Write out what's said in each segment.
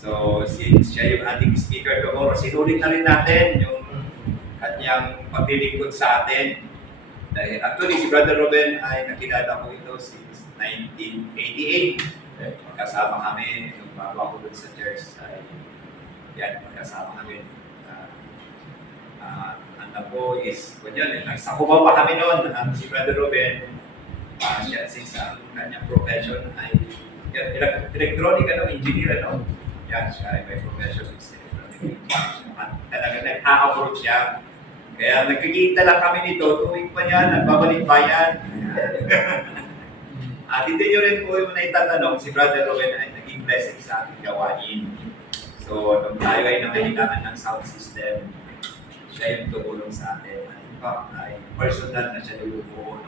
So, since siya yung ating speaker tomorrow, sinulit na rin natin yung kanyang paglilingkod sa atin. Dahil actually, si Brother Ruben ay nakilala ko ito since 1988. Magkasama kami, yung bago ko dun sa church ay yan, magkasama kami. Ano po is, kunyan, nagsakubaw pa kami noon. Si Brother Ruben, siya since ang kanyang profession ay electronic engineer, ano? Yan, siya ay may profession is electronic engineer. At talaga nag-a-approach siya. Kaya nagkikita lang kami nito, tuwing pa niya, nagbabalik bayan. At hindi nyo rin po yung naitatanong, si Brother Ruben ay naging blessing sa ating gawain. So, nung tayo ay nangailangan ng sound system, siya yung tumulong sa atin. In fact, ay personal na siya lulubuo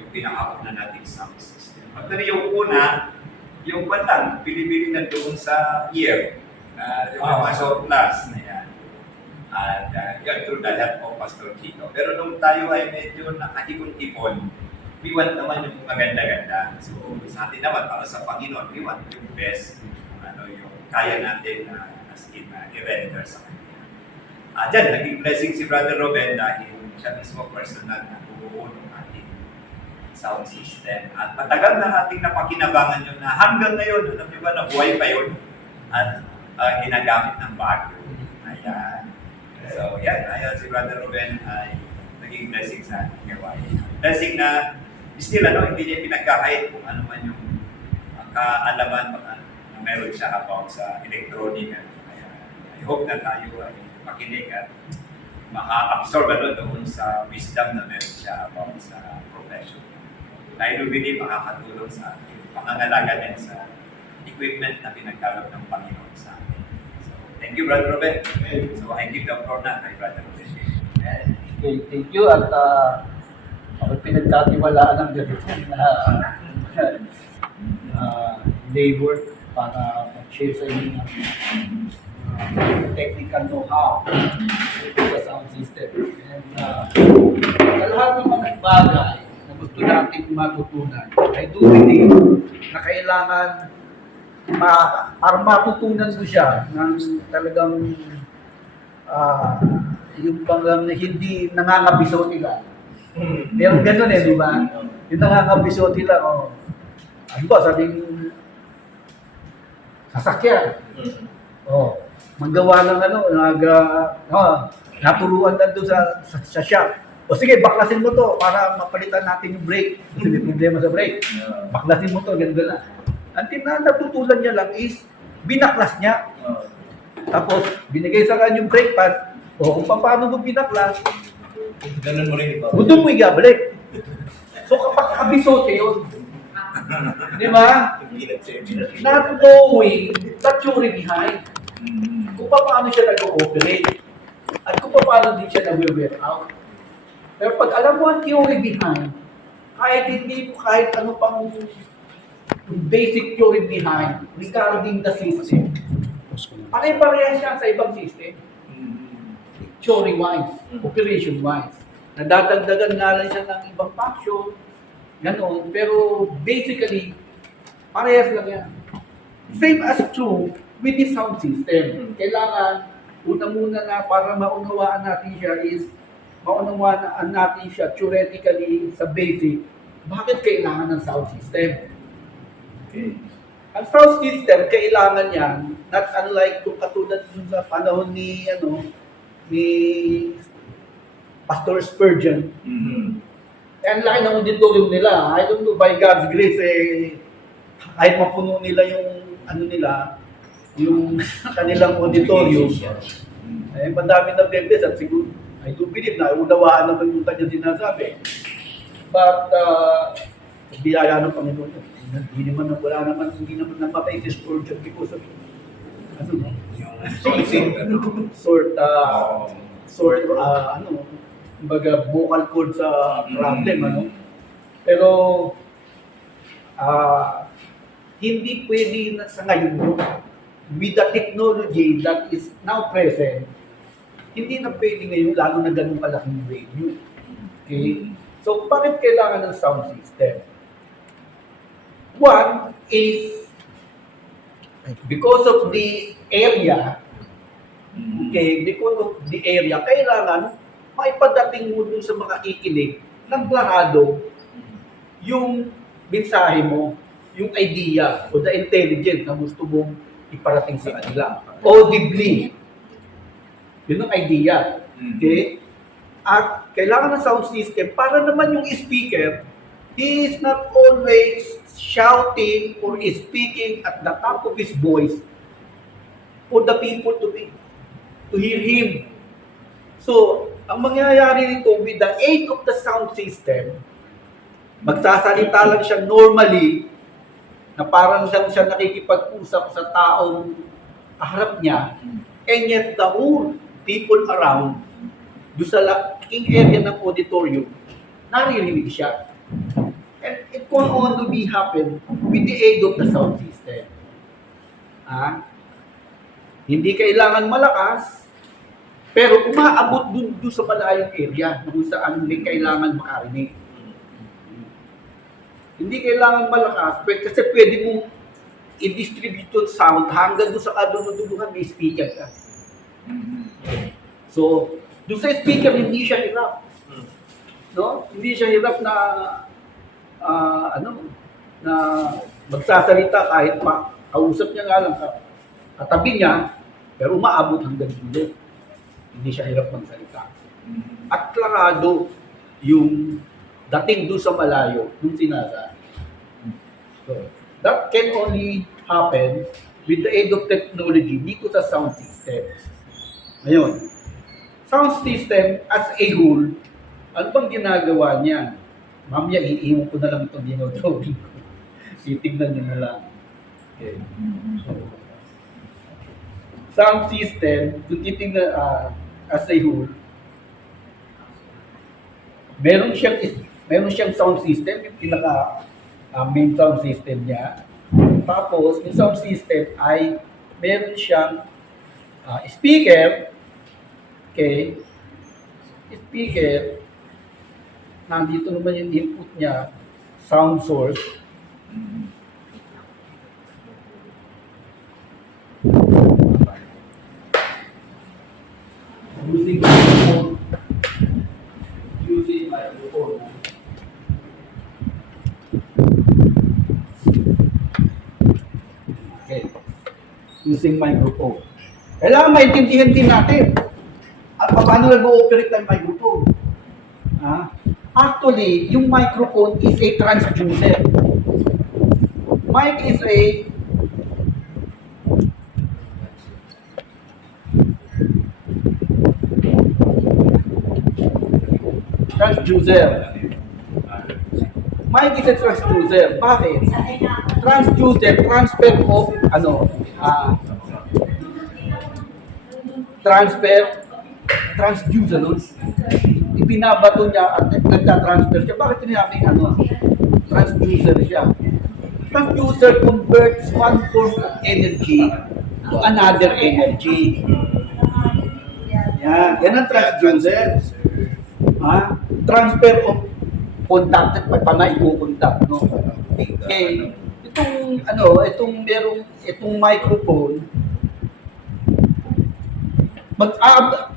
yung pinaka-una nating sound system. Actually, yung una, yung pantang, bili-bili na doon sa year. Yung mga surplus na yan. At yun, through the help of Pastor Chico. Pero nung tayo ay medyo nakatipon-tipon, we want naman yung maganda-ganda. So, sa atin naman, para sa Panginoon, we want yung best, yung kaya natin as in i-render sa Kanya. Diyan, naging blessing si Brother Ruben dahil siya mismo personal na buo ng ating sound system. At matagal na ating napakinabangan yun na hanggang ngayon, alam niyo ba, nabuhay pa yun at ginagamit ng bago. Ayan. So, yan. Ayan, si Brother Ruben ay naging blessing sa ating gawain. Blessing na still, hindi niya pinagkakait kung ano man yung kaalaman na meron siya about sa electronic. Kaya, I hope na tayo ay makinig at maka-absorb doon sa wisdom na meron siya about sa profession. Dahil really makakatulong sa ating pangangalaga din sa equipment na pinagkalog ng Panginoon sa atin. So, thank you, Brother Ruben. So, I give the floor na kay Brother Ruben. Okay, thank you. At ako pinagkatiwalaan ng ganito na labor para mag-share sa inyo ng technical know-how sa sound system. And sa lahat ng mga bagay na gusto natin matutunan, I do believe na kailangan para matutunan mo siya ng talagang yung bang hindi nangangabiso nila. Meron gano'n di ba? Yung nangangabiso nila, ano ba, sabing sasakyan. Magawa ng naturuan na doon sa shop. O sige, baklasin mo to para mapalitan natin yung brake. Kasi may problema sa brake. Baklasin mo to, ganun lang. Ang natutulan niya lang is, binaklas niya. Tapos, binigay sa kanya yung brake pad. O kung paano mo binaklas, ganun mo rin iba. doon mo igabalik. So kapag kabisote yun, di ba? Not knowing the theory behind. Kung paano siya nag-ooperate. At kung paano din siya nag-wear out. Pero pag alam mo ang theory behind, kahit ano pang basic theory behind regarding the system, pare-pareha siya sa ibang system. Theory-wise, operation-wise. Nadadagdagan nga lang siya ng ibang function, gano'n. Pero basically, parehas lang yan. Same as true with the sound system. Kailangan, una-muna na para maunawaan natin siya is, maunawaan natin siya theoretically sa basic, bakit kailangan ng sound system? Okay. Ang sound system, kailangan yan, not unlike kung katulad sa panahon ni Pastor Spurgeon. Ang laki ng auditorium nila. I don't know, by God's grace, kahit mapuno nila yung kanilang auditorium, madami na bebes at siguro, I do believe na unawaan naman yung kanya sinasabi. But, biyaya ng Panginoon, hindi naman namatay si Spurgeon because of kumbaga vocal cord sa problem, Pero hindi pwede na sa ngayon with the technology that is now present, hindi na pwede ngayon lalo na ganun kalaking radio. Okay? So, bakit kailangan ng sound system? One is, because of the area, okay, because of the area, kailangan maipadating mo dun sa makakikinig ng klarado yung mensahe mo, yung idea o the intelligence na gusto mong iparating sa kanila. Audibly. Yun ang idea. Okay? At kailangan ng sound system para naman yung speaker, he is not always shouting or speaking at the top of his voice for the people to hear him. So, ang mangyayari nito with the aid of the sound system, magsasalita lang siya normally na parang siya nakikipag-usap sa taong kaharap niya, and yet the whole people around doon sa laking area ng auditorium, naririnig siya. And it can only happen with the aid of the sound system. Hindi kailangan malakas, pero umaabot dun sa malayong area kung saan hindi kailangan makarinig. Hindi kailangan malakas, kasi pwede mong i-distribute yung sound hanggang doon sa kaduluduluhan may speaker ka. So, doon sa speaker, hindi siya hirap. No? Hindi siya hirap na na magsasalita kahit kausap niya nga lang katabi niya, pero umaabot hanggang dulo. Hindi siya hirap magsalita. At klarado yung dating doon sa malayo, nung sinasabi. So, that can only happen with the aid of technology dito sa sound system. Ngayon, sound system as a whole, ano bang ginagawa niya? Mamaya, iiwan ko na lang itong dinodrawing ko. Titignan nyo na lang. Okay. So, sound system, kung titignan as a whole, meron siyang sound system, yung pinaka main sound system niya. Tapos, yung sound system ay meron siyang speaker, okay, speaker, nandito naman yung input niya, sound source. Using microphone. Okay. Using microphone. Kailangan maintindihan din natin at paano nag-ooperate ang microphone. Actually, yung microphone is a transducer. Mic is a transducer. Mic is a transducer. Bakit? Transducer, transfer of transducer, no? Ibinabato niya at nagta-transfer siya. Bakit tinatawag transducer siya? Transducer converts one form of energy to another energy. Yan ang transducer. Transfer of contact, panaiko-contact, no? Okay. Itong microphone,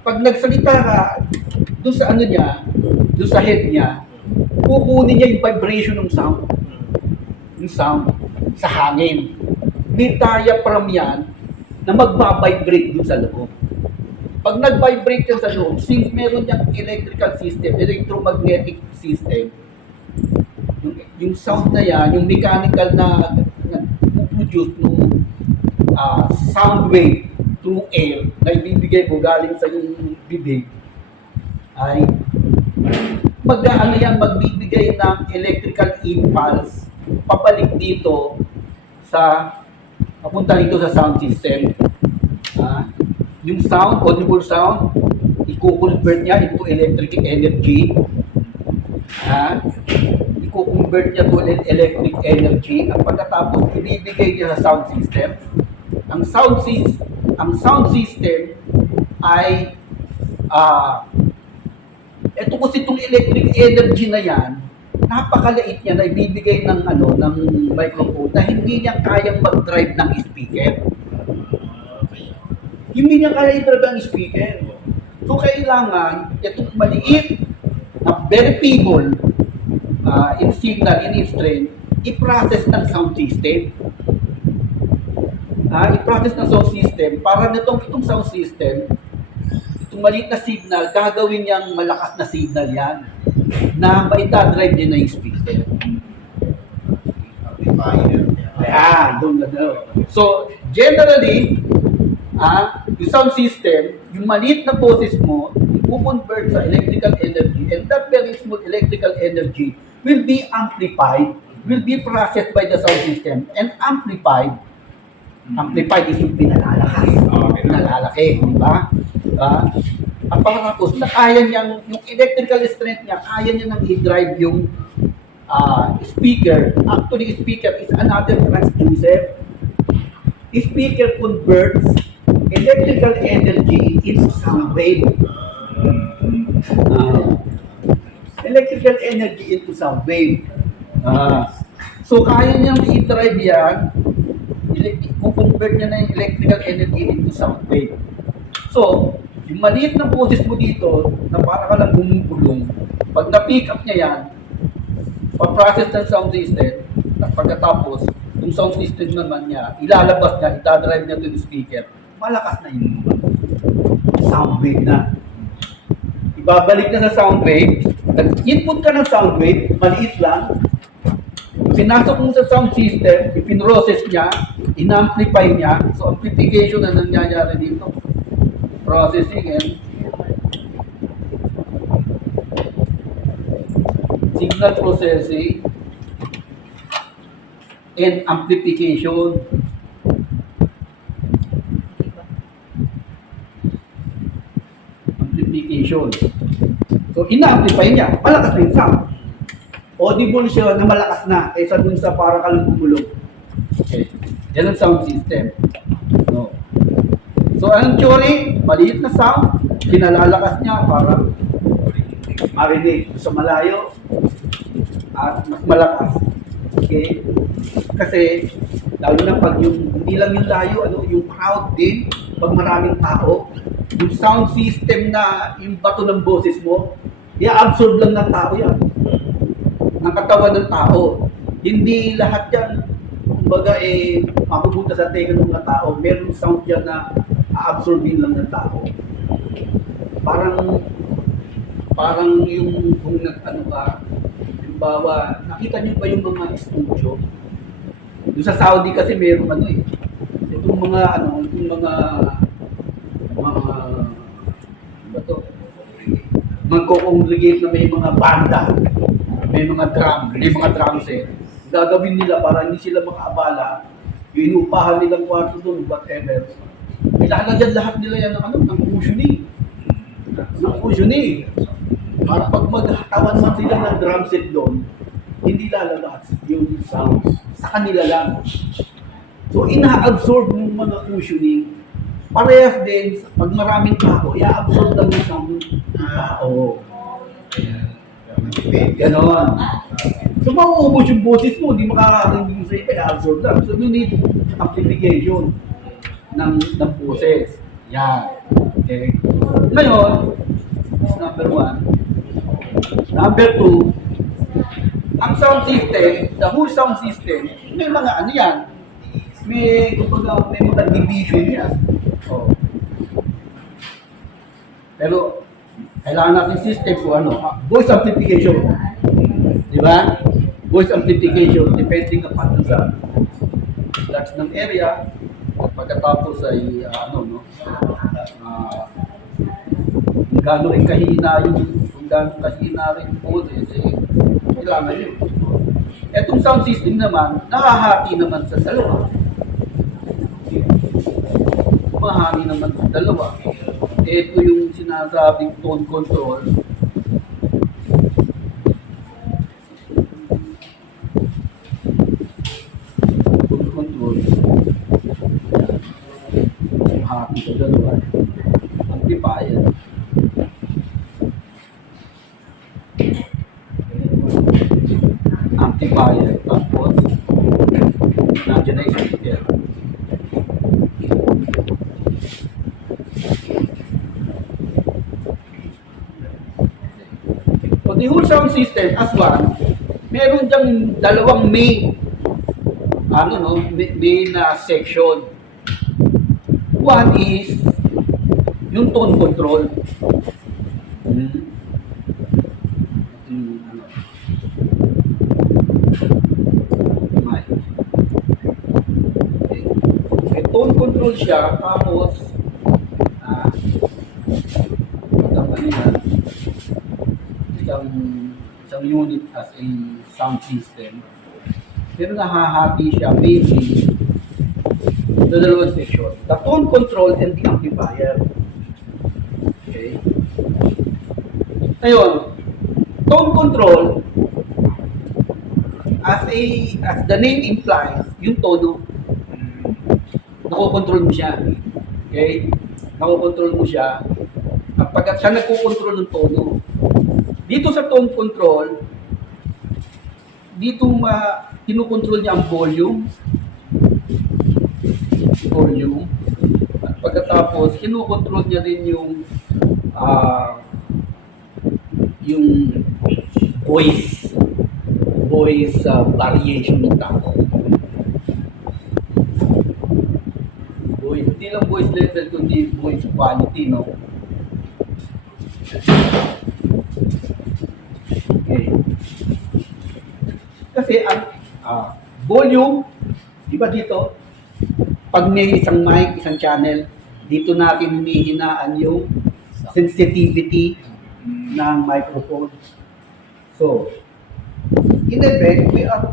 pag nagsalita ka, doon sa doon sa head niya, kukunin niya yung vibration ng sound. Yung sound sa hangin. May diaphragm yan na magbabibrate doon sa loob. Pag nag-vibrate yan sa loob, since meron niyang electrical system, electromagnetic system, yung sound na yan, yung mechanical na produce ng sound wave through air na ibibigay mo galing sa yung bibig, ay magbibigay ng electrical impulse papalik dito papunta dito sa sound system. Yung sound, audible sound, i-convert niya into electric energy. I-convert niya to electric energy. At pagkatapos, ibibigay niya sa sound system. Ang sound system ay ito kasi itong electric energy na yan, napakaliit niya na ibibigay ng ng microphone na hindi niya kayang mag-drive ng speaker. Hindi niya kaya i-drive ang speaker. So kailangan itong maliit na very feeble in signal, in strength, i-process ng sound system. I-process ng sound system para itong sound system, itong maliit na signal, gagawin niyang malakas na signal yan na maita-drive niya na yung speaker. Ayan, doon na daw. So, generally, yung sound system, yung maliit na boses mo, i-convert sa electrical energy, and that very small electrical energy will be amplified, will be processed by the sound system, and amplified. Amplified is yung pinalalakas. Pinalalaki, di ba? At pangakos na kaya niyang, yung electrical strength niya, kaya niya nang i-drive yung speaker. Actually, speaker is another transducer. Speaker converts electrical energy into sound wave. Electrical energy into sound wave. So, kaya niyang i-drive yan, i-convert niya na yung electrical energy into sound wave. So, yung maliit na boses mo dito, na para ka lang bumubulong, pag na-pick up niya yan, pa-process ng sound system, at pagkatapos, yung sound system naman niya, ilalabas niya, itadrive niya to the speaker, malakas na yung sound wave na. Ibabalik na sa sound wave, nag-input ka ng sound wave, maliit lang, pinasok mo sa sound system, ipinrocess niya, in-amplify niya, so amplification na nangyayari dito. Processing and signal processing and amplification. Amplification. So, ina-amplify niya, malakas na yung sound. Audible siya na malakas na kaysa dun sa para ka lang bumulong. Okay. Yan ang sound system. No. So, ang theory, maliit na sound, pinalalakas niya para marinig sa malayo at mas malakas. Okay? Kasi, lalo na pag hindi lang yung layo, yung crowd din, pag maraming tao, yung sound system na yung bato ng boses mo, i-absorb lang ng tao yan. Ng katawan ng tao. Hindi lahat yan, kumbaga mapupunta sa tenga ng mga tao. Meron sound yan na a-absorbin lang ng tao. Parang yung kung halimbawa, nakita niyo ba yung mga studio? Doon sa Saudi kasi meron itong mga magko-congregate na may mga banda, may mga drum set. Gagawin nila para hindi sila makaabala, yung inupahan nilang kwarto doon, whatever. Ilalagyan lahat nila yan ng cushioning. Ng cushioning. Para pag maghatawan man sila ng drum set doon, hindi lalabas yung sound. Sa kanila lang. So, ina-absorb ng mga cushioning. Parehas din, pag maraming tao, i-absorb lang yung sound ng tao. Ganon. So, mauubos yung boses mo, hindi makakarinig sa iba, i-absorb lang. So, you need amplification ng boses. Yan. Okay. Ngayon, is number 1. Number 2, ang sound system, the whole sound system, may mga yan, may mga division yan. Oh. Pero, kailangan natin system kung voice amplification. Di ba? Voice amplification, depending upon sa large ng area, at pagkatapos ay, kung gano'n rin kahina rin boses, kailangan yun. Etong sound system naman, nakahati naman sa dalawa. Mahami naman sa dalawa. Ito yung sinasabing tone control. Tone control. Mahati sa dalawa. Amplifier. sound system as one, meron diyang dalawang main main section. One is yung tone control. Mic. Okay. May tone control siya, tapos isang unit as a sound system. Pero nahahati siya mainly sa dalawang section. The tone control and the amplifier. Okay. Ngayon, tone control, as the name implies, yung tono, nakokontrol mo siya. Okay? Nakokontrol mo siya. Kapag siya nagkokontrol ng tono. Dito sa tone control, dito kinukontrol niya ang volume. At pagkatapos, kinukontrol niya rin yung voice variation ng tao. Hindi lang voice level, kundi voice quality, no? Okay. Kasi ang volume, di ba dito? Pag may isang mic, isang channel, dito natin hinihinaan yung sensitivity ng microphone. So, in effect, we are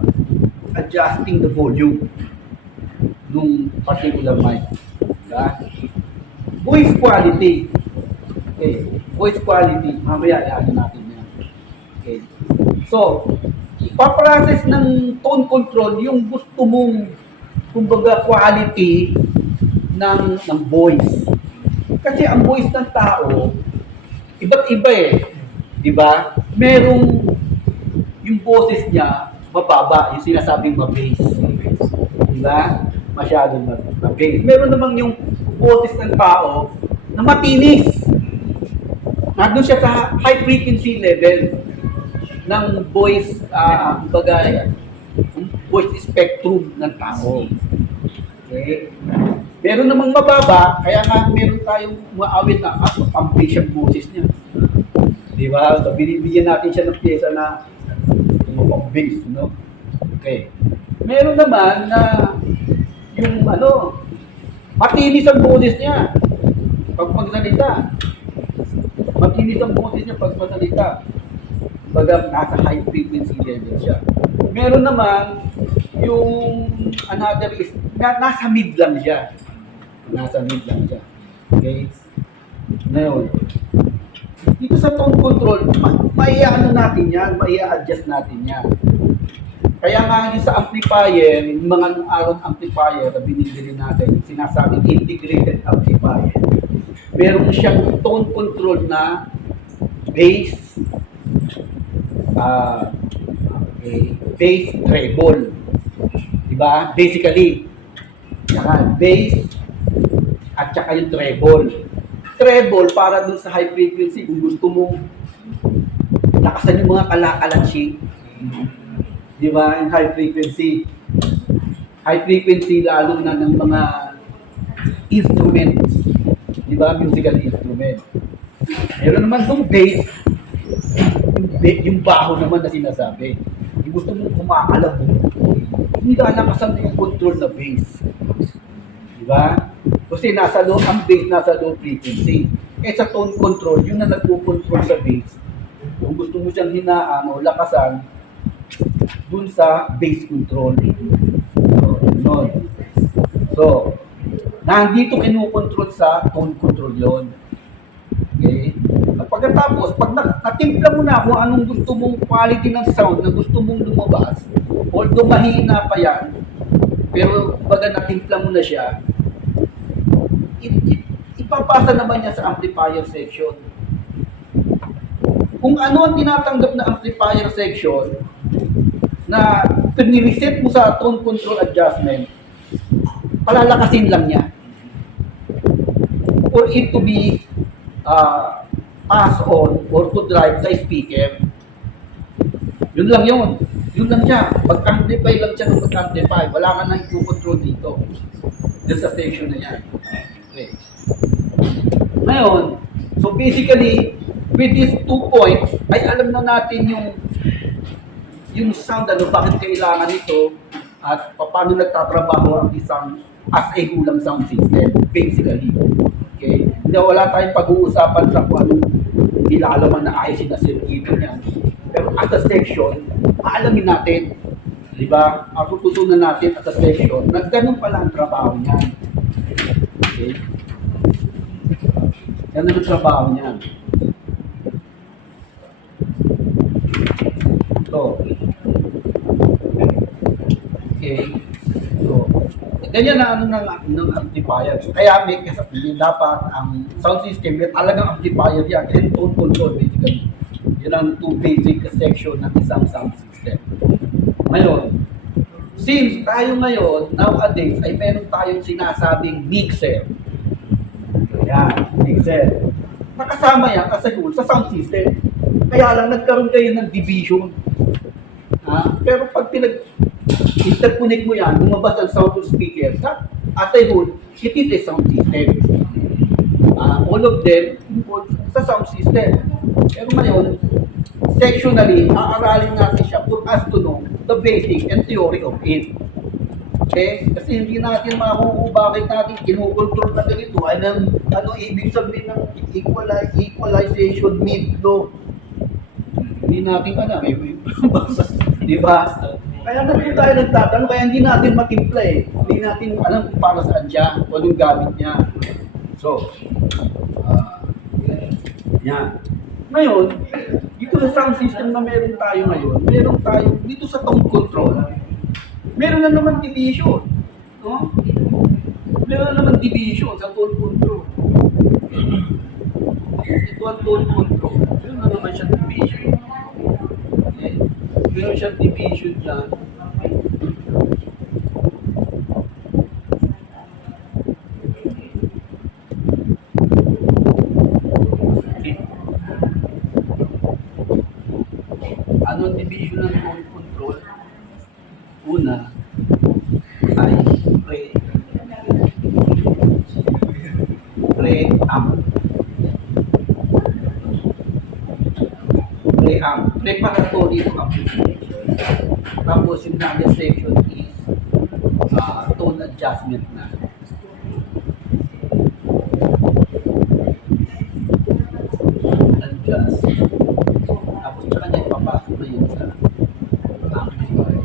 adjusting the volume nung particular mic. Diba? Voice quality. Okay. Voice quality. Mamaya, i-ano natin yan. Okay. So, ipaprocess ng tone control yung gusto mong, kumbaga, quality ng voice. Kasi ang voice ng tao, iba't iba eh. Diba? Merong yung boses niya, mababa, yung sinasabing ma-bass. Diba? Masyadong ma-bass. Meron namang yung boses ng tao na matinis. Nandun siya sa high frequency level ng voice, voice spectrum ng tao. Okay? Meron namang mababa, kaya nga meron tayong maawit na pang-bass yung boses niya. Diba? So, binibigyan natin siya ng pyesa na pang-bass, no? Okay. Meron naman na yung matinis ang boses niya pag magsalita. Matinis ang boses niya pag magsalita. Baga, nasa high frequency level siya. Meron naman yung another is nasa mid lang siya. Okay? Ngayon, dito sa tone control, mai-adjust natin yan. Kaya nga yung sa amplifier, yung mga araw amplifier na binibili natin, sinasabing integrated amplifier, meron siyang tone control na bass, bass treble. Diba? Basically, bass at saka yung treble. Treble para dun sa high frequency, kung gusto mo lakasan yung mga kalakalansi. Diba? Yung high frequency. High frequency lalo na ng mga instruments. Diba? Musical instrument. Meron naman itong bass, yung baho naman na sinasabi. Yung gusto mong kumakalab mo, hindi lalakasan na yung control na bass. Diba? Kasi ang bass nasa low frequency. Sa tone control, yun na nagpo-control sa bass. Kung gusto mo siyang hinaan o lakasan, dun sa bass control. So, nandito kinukontrol sa tone control yon. Okay? At pagkatapos, pag natimpla mo na kung anong gusto mong quality ng sound na gusto mong lumabas, although mahina pa yan, pero baga natimpla mo na siya, ipapasa naman niya sa amplifier section. Kung ano ang tinatanggap na amplifier section, na pinireset mo sa tone control adjustment, palalakasin lang niya. For it to be pass on or to drive sa speaker. Yun lang yun. Yun lang siya. Mag-amplify lang siya ng mag-amplify. Wala ka nang i-control dito. Dito sa section na yan. Okay. Ngayon, so basically, with these 2 points, ay alam na natin yung sound, ano, bakit kailangan ito, at paano nagtatrabaho ang isang as a whole sound system, basically. Okay? Hindi, wala tayong pag-uusapan sa kung anong nilalaman na ayos na circuit yan. Pero as a section, aalamin natin, di ba? Ang tututunan natin as a section, na ganun pala ang trabaho niyan. Okay? Ganun ang trabaho niyan. So, okay. So, ganyan na ano ng amplifier. So, kaya may dapat ang sound system, may talagang amplifier yan. And tone control basically. Yun ang 2 basic section ng isang sound system. Ngayon, since tayo ngayon, nowadays, ay meron tayong sinasabing mixer. Yan, mixer. Nakasama yan as a whole sa sound system. Kaya lang nagkaroon kayo ng division. Pero pag interconnect mo yan, lumabas ang sound to speaker, as a whole, it is a sound system. All of them involved sa sound system. Pero ngayon, sectionally, aaralin natin siya for us to know the basic and theory of it. Okay? Kasi hindi natin makukuha bakit natin kinukontrol na ganito. Ano ibig sabihin ng equalization mid-low? Hindi natin alam. Di ba? Kaya nandito tayo nagtatanong, kaya hindi natin matimpla eh. Hindi natin alam kung para saan siya, o anong gamit niya. So, yan. Ngayon, dito sa sound system na meron tayo ngayon, meron tayo, dito sa tone control, meron na naman division. No? Meron na naman division sa tone control. Ito ang tone control. Meron na naman siya division. Okay? Meron siya division dyan. Ano ang division ng tone control? Una ay preamp. Preparatory to amplification. Tapos yung next section is tone adjustment na. Adjust. Tapos tsaka niya ipapasok na yun sa amplifier.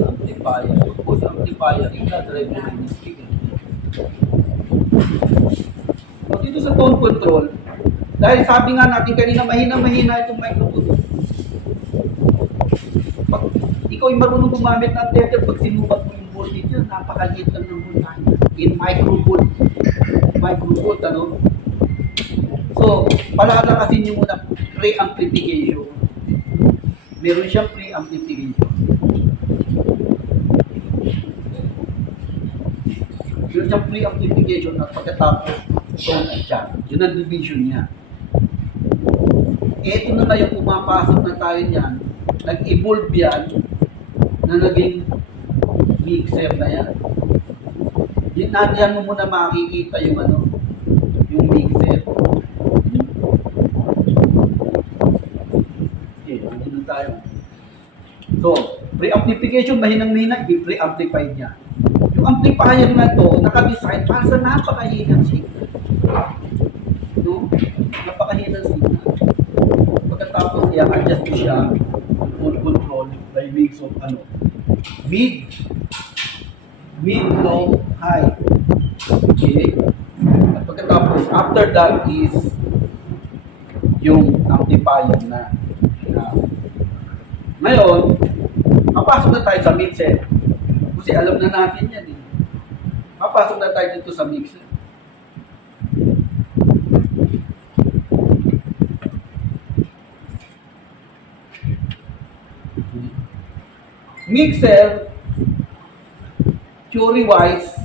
Amplifier. Tapos amplifier, ina-drive na yung speaker. So, dito sa tone control, dahil sabi nga natin kanina, mahina-mahina itong microphone. Pag ikaw ay marunong gumamit ng tether, pag sinubat mo yung voltage yun, napakaliit lang ng voltage. In microvolt. Microvolt, ano? So, palalakasin nyo muna pre-amplification. Meron siyang pre-amplification. Meron siyang pre-amplification at pagkatapos tone adjust. Yun ang division niya. Ito na ngayon, pumapasok na tayo niyan. Nag-evolve yan na naging mixer na yan. Diyan mo muna makikita yung ano, yung mixer. Okay, nandito tayo. So, pre-amplification, mahinang-mahina, i-pre-amplified niya. Yung amplifier na to, naka-design para sa napakahinang signal. No? Napakahinang signal. Pagkatapos i-adjust mo siya, full control by means of ano, mid, low, high. Okay? At pagkatapos, after that is yung amplifier na. Ngayon, papasok na tayo sa mixer. Kasi alam na natin yan eh. Papasok na tayo dito sa mixer. Mixer, theory-wise,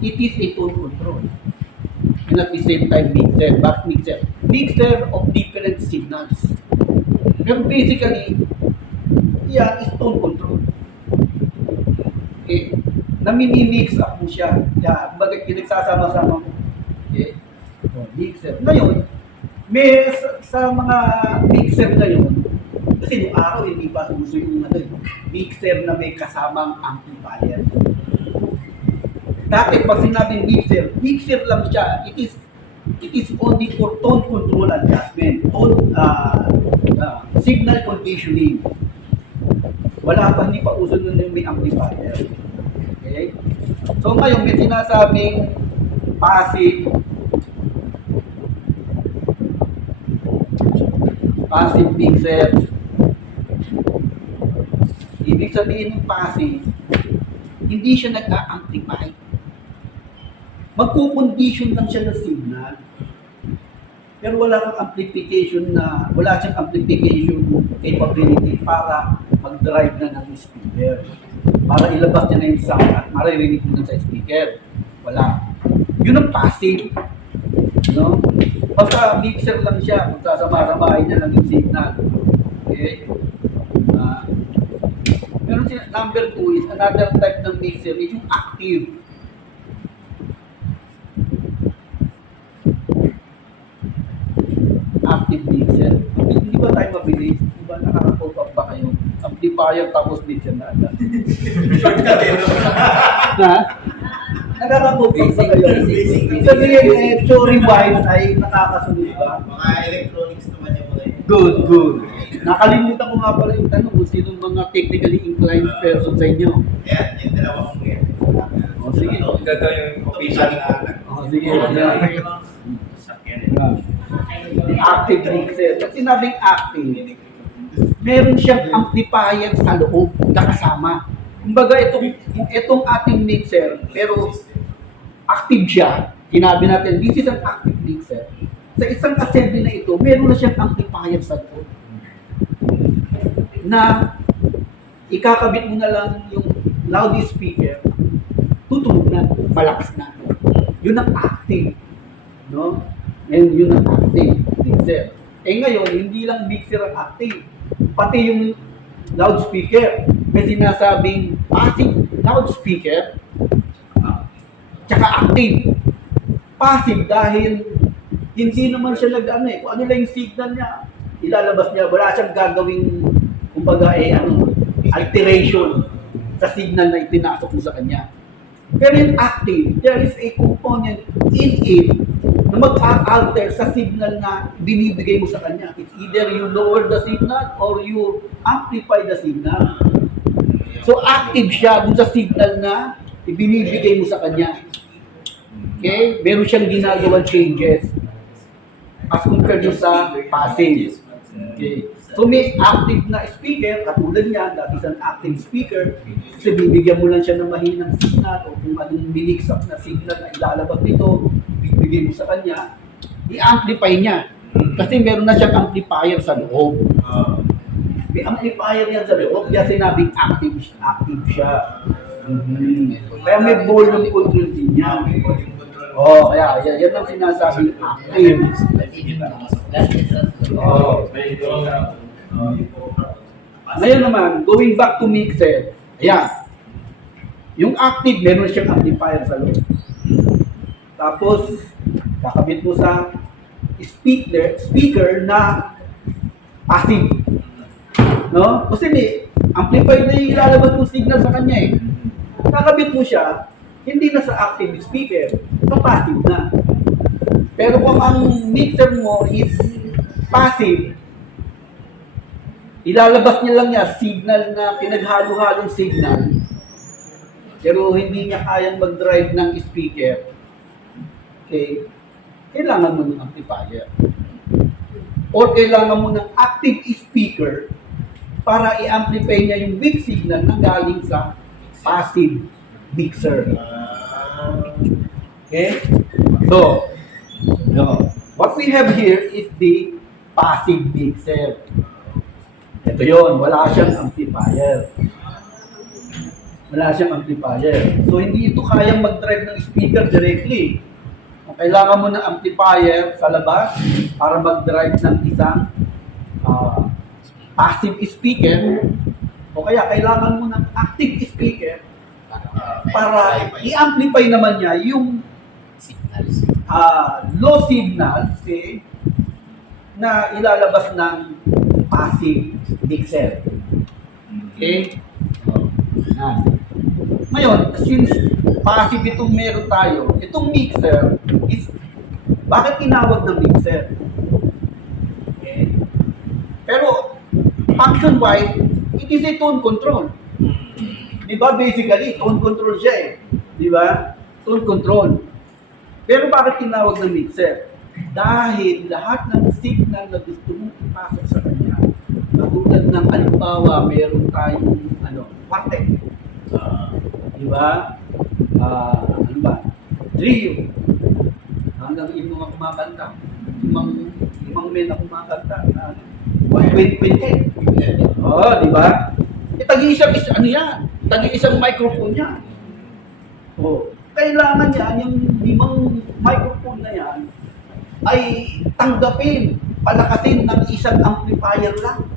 it is a tone control. and at the same time mixer. But mixer? Mixer of different signals. Pero basically, yan is tone control. Okay? Na mini-mix up mo siya. Yan, bakit pinagsasama-sama mo? Okay? So, mixer. Ngayon, may sa mga mixer ngayon, kasi nung araw hindi pa uso yung mixer na may kasamang amplifier. Dati pag sinabing mixer, mixer lang siya. It is only for tone control adjustment, signal conditioning. Wala pa, hindi pa uso nun yung may amplifier. Okay? So ngayon may sinasabing passive mixer. Ibig sabihin ng passive, hindi siya nag-a-amplify. Magkukondition lang siya ng signal. Pero wala siyang amplification capability para mag-drive na ng speaker. Para ilabas niya na yung sound at maririnig mo na sa speaker. Wala. Yun ang passive. No? Basta mixer lang siya, magsasama-samahin niya lang yung signal. Okay? Pero number 2 is another type ng mixer is yung active. Active mixer. Hindi ba tayo mabilis? Di ba nakaka-pop up ba kayo? Amplifier tapos mixer na agad. Ha? Nakaka-pop up ba kayo? Sabihin, theory-wise ay nakakasunod ba? Mga electronics naman yung mga Good. Nakalimutan ko nga pala yung tanong kung sinong mga technically inclined person sa inyo. Yan, yung dalawa mong yan. O sige. Ito daw yung official na O sige. Active mixer. Pag sinabing active, meron siyang amplifier sa loob na kasama. Kumbaga itong ating mixer, pero active siya. Sinabi natin, this is an active mixer. Sa isang assembly na ito, meron na siyang amplifier sa loob. Na ikakabit mo na lang yung loudspeaker, tutunog na, malakas na. Yun ang active. No? And yun ang active mixer. Ngayon, hindi lang mixer ang active. Pati yung loudspeaker. May sinasabing passive loudspeaker, tsaka active. Passive dahil hindi naman siya kung ano lang yung signal niya, ilalabas niya, wala siyang gagawing, kumbaga alteration sa signal na itinasok mo sa kanya. Pero yung active, there is a component in it na mag-alter sa signal na binibigay mo sa kanya. It's either you lower the signal or you amplify the signal. So active siya dun sa signal na ibinibigay mo sa kanya. Okay? Meron siyang ginagawang changes as compared sa passive. Okay. So may active na speaker, katulad niya, that is an active speaker, kasi bibigyan mo lang siya ng mahinang signal o kung anong minix up na signal na ilalabas nito, bibigyan mo sa kanya, i-amplify niya. Kasi meron na siyang amplifier sa loob. May amplifier yan sa loob, kaya sinabing active siya. Kaya may volume control din niya. Kaya yan ang sinasabing active. Ngayon naman, going back to mixer, ayan. Yung active, meron siyang amplifier sa loob. Tapos, kakabit mo sa speaker na passive. No? Kasi may amplifier na ilalabas yung signal sa kanya Kakabit mo siya, hindi na sa active speaker, sa passive na. Pero kung ang mixer mo is passive, ilalabas niya lang signal na pinaghalo-halong signal, pero hindi niya kayang mag-drive ng speaker. Okay? Kailangan mo ng amplifier. Or kailangan mo ng active speaker para i-amplify niya yung weak signal na galing sa passive mixer. Okay? So, what we have here is the passive mixer. Ito yon, wala siyang amplifier. So, hindi ito kayang mag-drive ng speaker directly. kailangan mo ng amplifier sa labas para mag-drive ng isang passive speaker o kaya kailangan mo ng active speaker para i-amplify naman niya yung low signal na ilalabas ng passive mixer. Okay? Yan. Ngayon, since passive itong meron tayo, itong mixer is, bakit tinawag ng mixer? Okay? Pero, function-wise, it is a tone control. Di ba? Basically, tone control siya eh. Di ba? Tone control. Pero bakit tinawag ng mixer? Dahil lahat ng signal na gusto mong ipasok sa kanya, katulad ng halimbawa, meron tayong quartet. Di ba? Ano ba? Trio. Hanggang yung mga kumakanta. Limang men na kumakanta. Quintet. Oo, di ba? Tagi-isang tagi-isang microphone yan. Oh, kailangan yan, yung 5 microphone na yan, ay tanggapin, palakasin ng isang amplifier lang.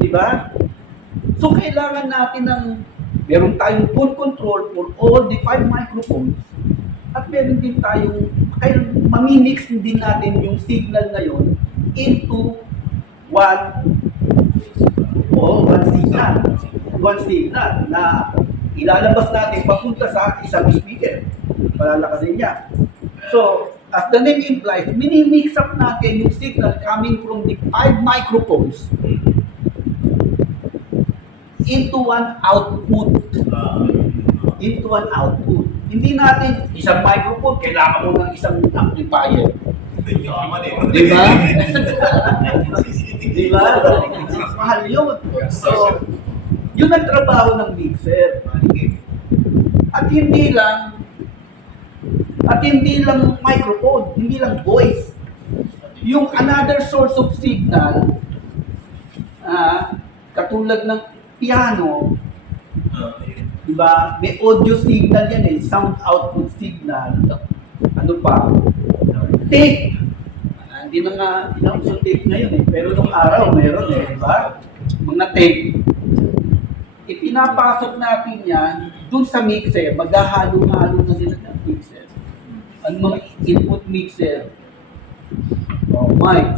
Di ba? So, kailangan natin meron tayong tone control for all the 5 microphones at meron din tayong, mamimix din natin yung signal ngayon into one signal na ilalabas natin papunta sa isang speaker. Palalakasin niya. So, as the name implies, minimix up natin yung signal coming from the 5 microphones into one output. Hindi natin isang microphone, kailangan mo ng isang amplifier. Di ba? Di ba? Mahal yun. So, yun ang trabaho ng mixer. At hindi lang microphone, hindi lang voice. Yung another source of signal, katulad ng piano, diba? May audio signal yan sound output signal. Ano pa? Tape. Hindi na nga inauso tape ngayon pero nung araw meron diba? Mga tape. Ipinapasok natin yan dun sa mixer, maghahalo-halo na sila ng mixer. Ang mga input mixer. Mic.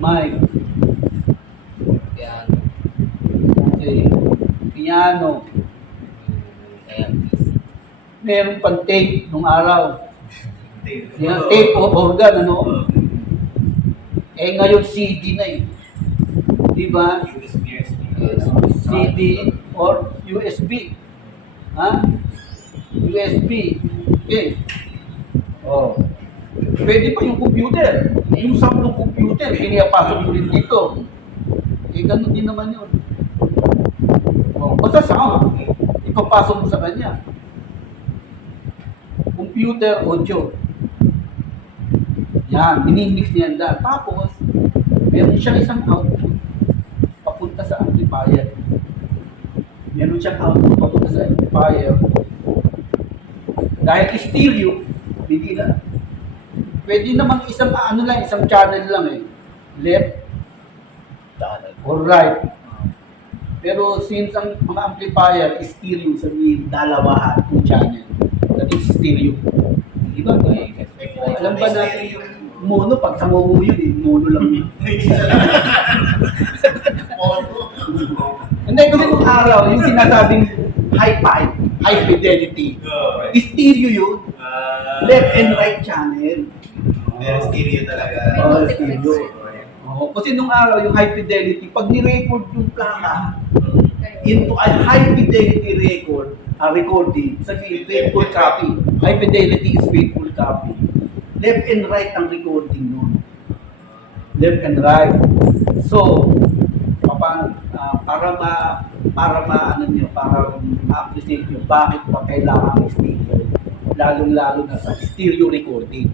Mic. Okay. Piano. Meron pang tape nung araw. Yan, tape o organ, ngayon CD na Di ba? CD or USB. USB. Okay. Pwede pa yung computer. Yung sound ng computer, pinapasok mo rin dito. Ganun din naman yun. Basta sound, ipapasok mo sa kanya. Computer, audio. Yan, minimix niyan dahil. Tapos, meron siyang isang output papunta sa amplifier. Dahil stereo, hindi na. Pwede namang isang channel lang left or right. Pero since ang mga amplifier is stereo, sabihin dalawahan yung channel. That is stereo. Di ba? Alam ba natin yung mono, pag sa mono yun mono lang yun. Hindi, kasi nung araw, yung sinasabing high fidelity, stereo yun. Left and right channel. Stereo talaga. Stereo. Kasi nung araw, yung high fidelity, pag ni-record yung plaka into a high fidelity recording, sabihin, faithful copy. High fidelity is faithful copy. Left and right ang recording nun. Left and right. So, para ma-appreciate nyo, bakit pa kailangan ng stereo? Lalong-lalo na sa stereo recording.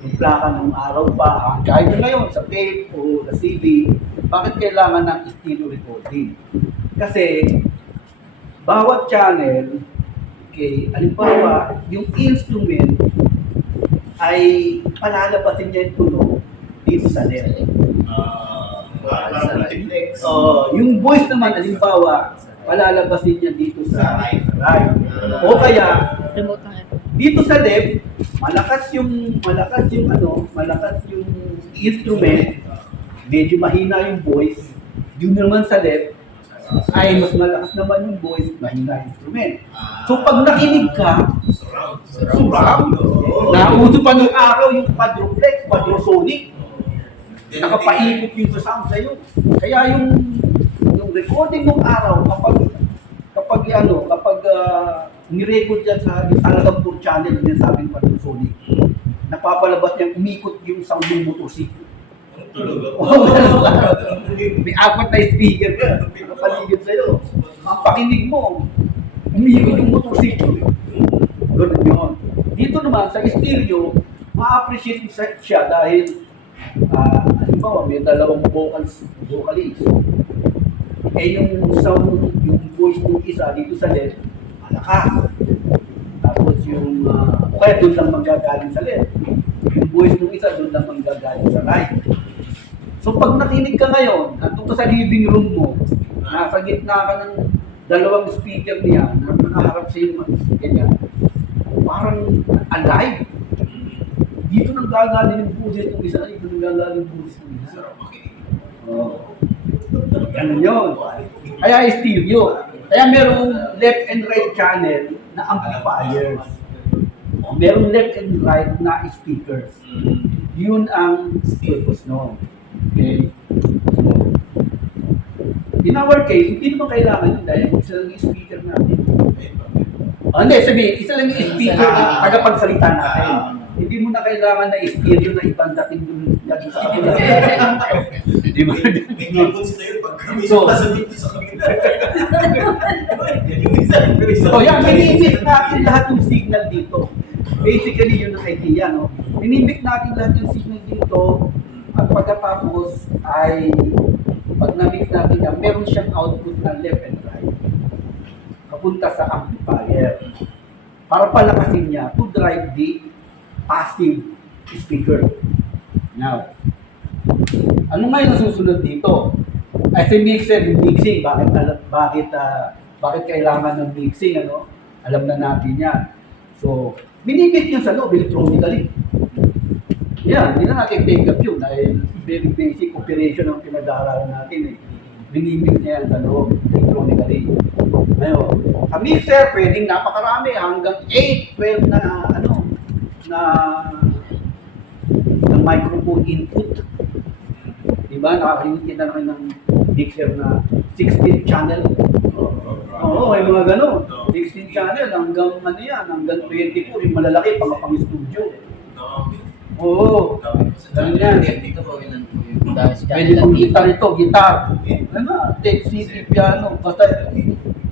Yung plaka ng araw pa, kahit ngayon sa tape o sa CD, bakit kailangan ng stereo recording? Kasi bawat channel, okay, halimbawa, yung instrument ay palalabasin niya yung tunog dito sa left. Parang multiplex. Yung voice naman, halimbawa, palalabasin niya dito sa Sa right. right. O kaya, Remote ng aircon. dito sa left, malakas yung instrument, medyo mahina yung voice. Yun naman sa left, ay mas malakas naman yung voice, mahina yung instrument. So pag nakinig ka, surround. Nauso pa nung araw yung quadruplex, quadrasonic. Nakapaikot yung sound sa'yo. Kaya yung recording ng araw, kapag ni-record yan sa talagang pure channel, yung sabing quadrasonic, napapalabas niya, umikot yung sound ng motorsiklo. May apat na speaker ka, nakapaligid sa'yo. Ang pakinig mo, umikot yung motorsiklo. Ganun yun. Dito naman, sa stereo, ma-appreciate siya dahil halimbawa, may dalawang vocalist. Yung sound, yung voice ng isa dito sa left, malakas. Tapos yung, kaya doon lang manggagaling sa left. Yung voice ng isa, doon lang manggagaling sa right. So pag nakinig ka ngayon, nandun ka sa living room mo, nasa gitna ka ng dalawang speaker niya, na nakaharap sa iyo, ganyan, parang alive. Dito nang gagaling yung buses ng isa, dito nang gagaling yung buses ng isa. Ganun yun. Kaya stereo. Kaya merong left and right channel na amplifiers. Merong left and right na speakers. Yun ang purpose no. Okay? So, in our case, hindi naman kailangan yun dahil isa lang yung speaker natin. Hindi, sabihin, isa lang yung speaker na tagapagsalita natin. Hindi mo na kailangan na stereo na ibang dating dun sa kabila. Di ba? May keyboards na yun pag kami So, sa dito sa kabila. So yan, minimik natin lahat yung signal dito. Basically, yun ang idea, no? Minimik natin lahat yung signal dito at pagkatapos ay pag na-mix natin yan, meron siyang output na left and right. Kapunta sa amplifier. Para palakasin niya to drive the passive speaker. Now, ano nga yung nasusunod dito? As a mixer, yung mixing, bakit kailangan ng mixing, ano? Alam na natin yan. So, minimit yun sa loob, electronically. Yan, hindi na natin take up yun dahil very basic operation ang pinag-aaralan natin eh. Minimit niya yan sa loob, electronically. Ngayon, sa mixer, pwedeng napakarami, hanggang 8, 12 na microphone input. Diba? Nakakalimutin na naman ng mixer na 16 channel. Oo, may mga gano'n. 16 channel hanggang hanggang 24, yung malalaki, pang-studio. Oo. Ganun yan. Dito po, ilan po yung dahil sa Pwede kong gitar ito, gitar. Ano, tape, CD, piano, basta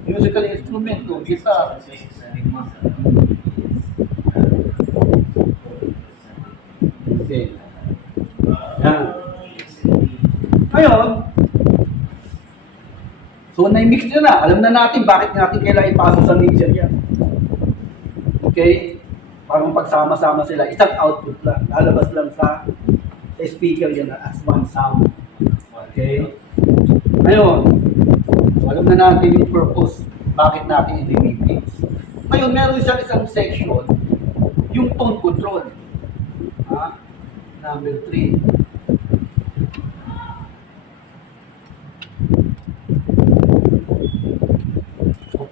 musical instrument to, gitar. Okay. Yan. Ngayon, so na-mix nyo na. Alam na natin bakit natin kailangan ipasok sa mixer yan. Okay? Parang pagsama-sama sila. Isang output lang. Lalabas lang sa speaker yan as one sound. Okay? Ngayon, so alam na natin yung purpose. Bakit natin i-mix. Ngayon, meron isang section, yung tone control. Number 3.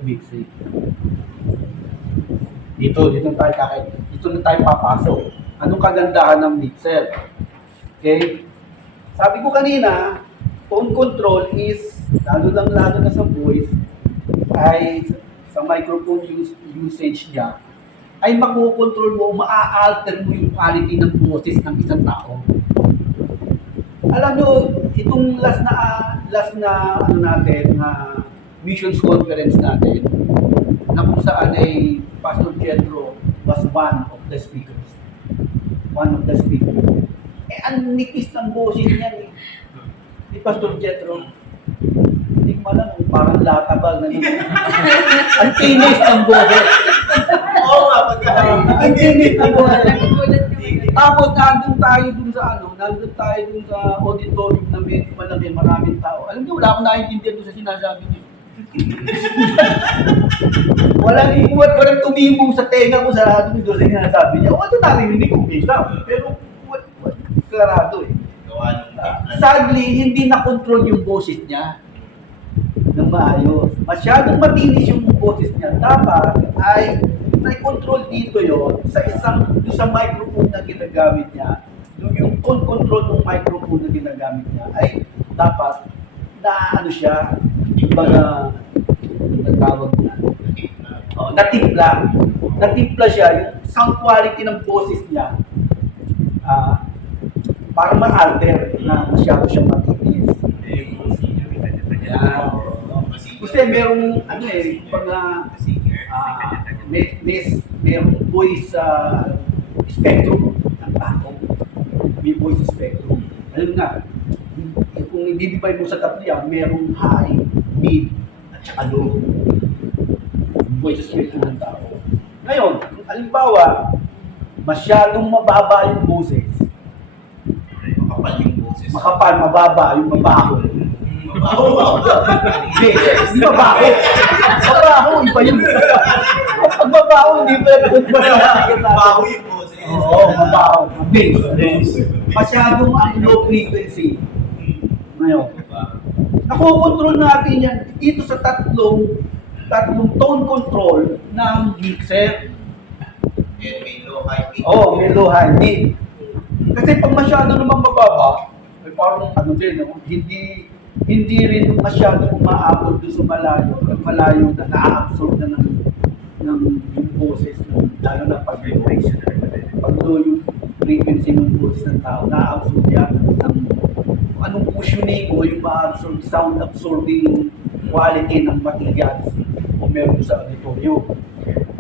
Mixing. Dito na tayo papasok. Anong kagandahan ng mixer? Okay? Sabi ko kanina, tone control is, lalo na sa voice, ay sa microphone usage niya, ay makukontrol mo, maa-alter mo yung quality ng boses ng isang tao. Alam nyo, itong last na missions conference natin, na kung saan ay Pastor Jethro was one of the speakers. Ang nipis ng boses niya ni Pastor Jethro. Hindi mo alam kung parang latabag na ang tinis ng boses. Oo nga, pagka. Ang tinis ng boses. Nagugulat kami. Tapos nandun tayo sa auditorium na medyo malaki, maraming tao. Alam niyo, wala akong naiintindihan doon sa sinasabi niyo. walang tumimong sa tenga ko sa doon sa sinasabi niya. O, ito narinig ko, pero klarado eh. Gawa ng Sadly, hindi na-control yung boses niya ng maayos. Masyadong matinis yung boses niya. Dapat ay na-control dito yon sa sa microphone na ginagamit niya. Yung control ng microphone na ginagamit niya ay dapat na ano siya, baga natawag na. Natimpla. Natimpla siya yung sound quality ng boses niya. Para ma-alter na masyado siyang matinis. Yan. Kasi merong ano eh, pag merong voice spectrum ng tao. May voice spectrum. Alam nga, kung i-divide mo sa tatlo yan, merong high, mid, at saka low. Yung voice spectrum ng tao. Ngayon, kung halimbawa, masyadong mababa yung boses, makapal yung boses. makapal, mababa, yung mabaho. Hindi, hindi mabaho. Mabaho, iba yung pag mabaho, hindi pa yung Bago yung boses. Oo, mabaho, bass. Masyadong low frequency. Ngayon, nakokontrol natin yan dito sa tatlong tone control ng mixer. Yan, may low, high, mid. Oo, may low, high, mid. Kasi pag masyado naman mababa, ay parang ano din, no? Hindi rin masyado umaabot doon sa malayo. Pag malayo na na-absorb na ng yung boses, lalo na pag low yung frequency ng boses ng tao, na-absorb yan ng anong cushioning o yung ma-absorb, sound absorbing quality ng materials o meron sa auditorium.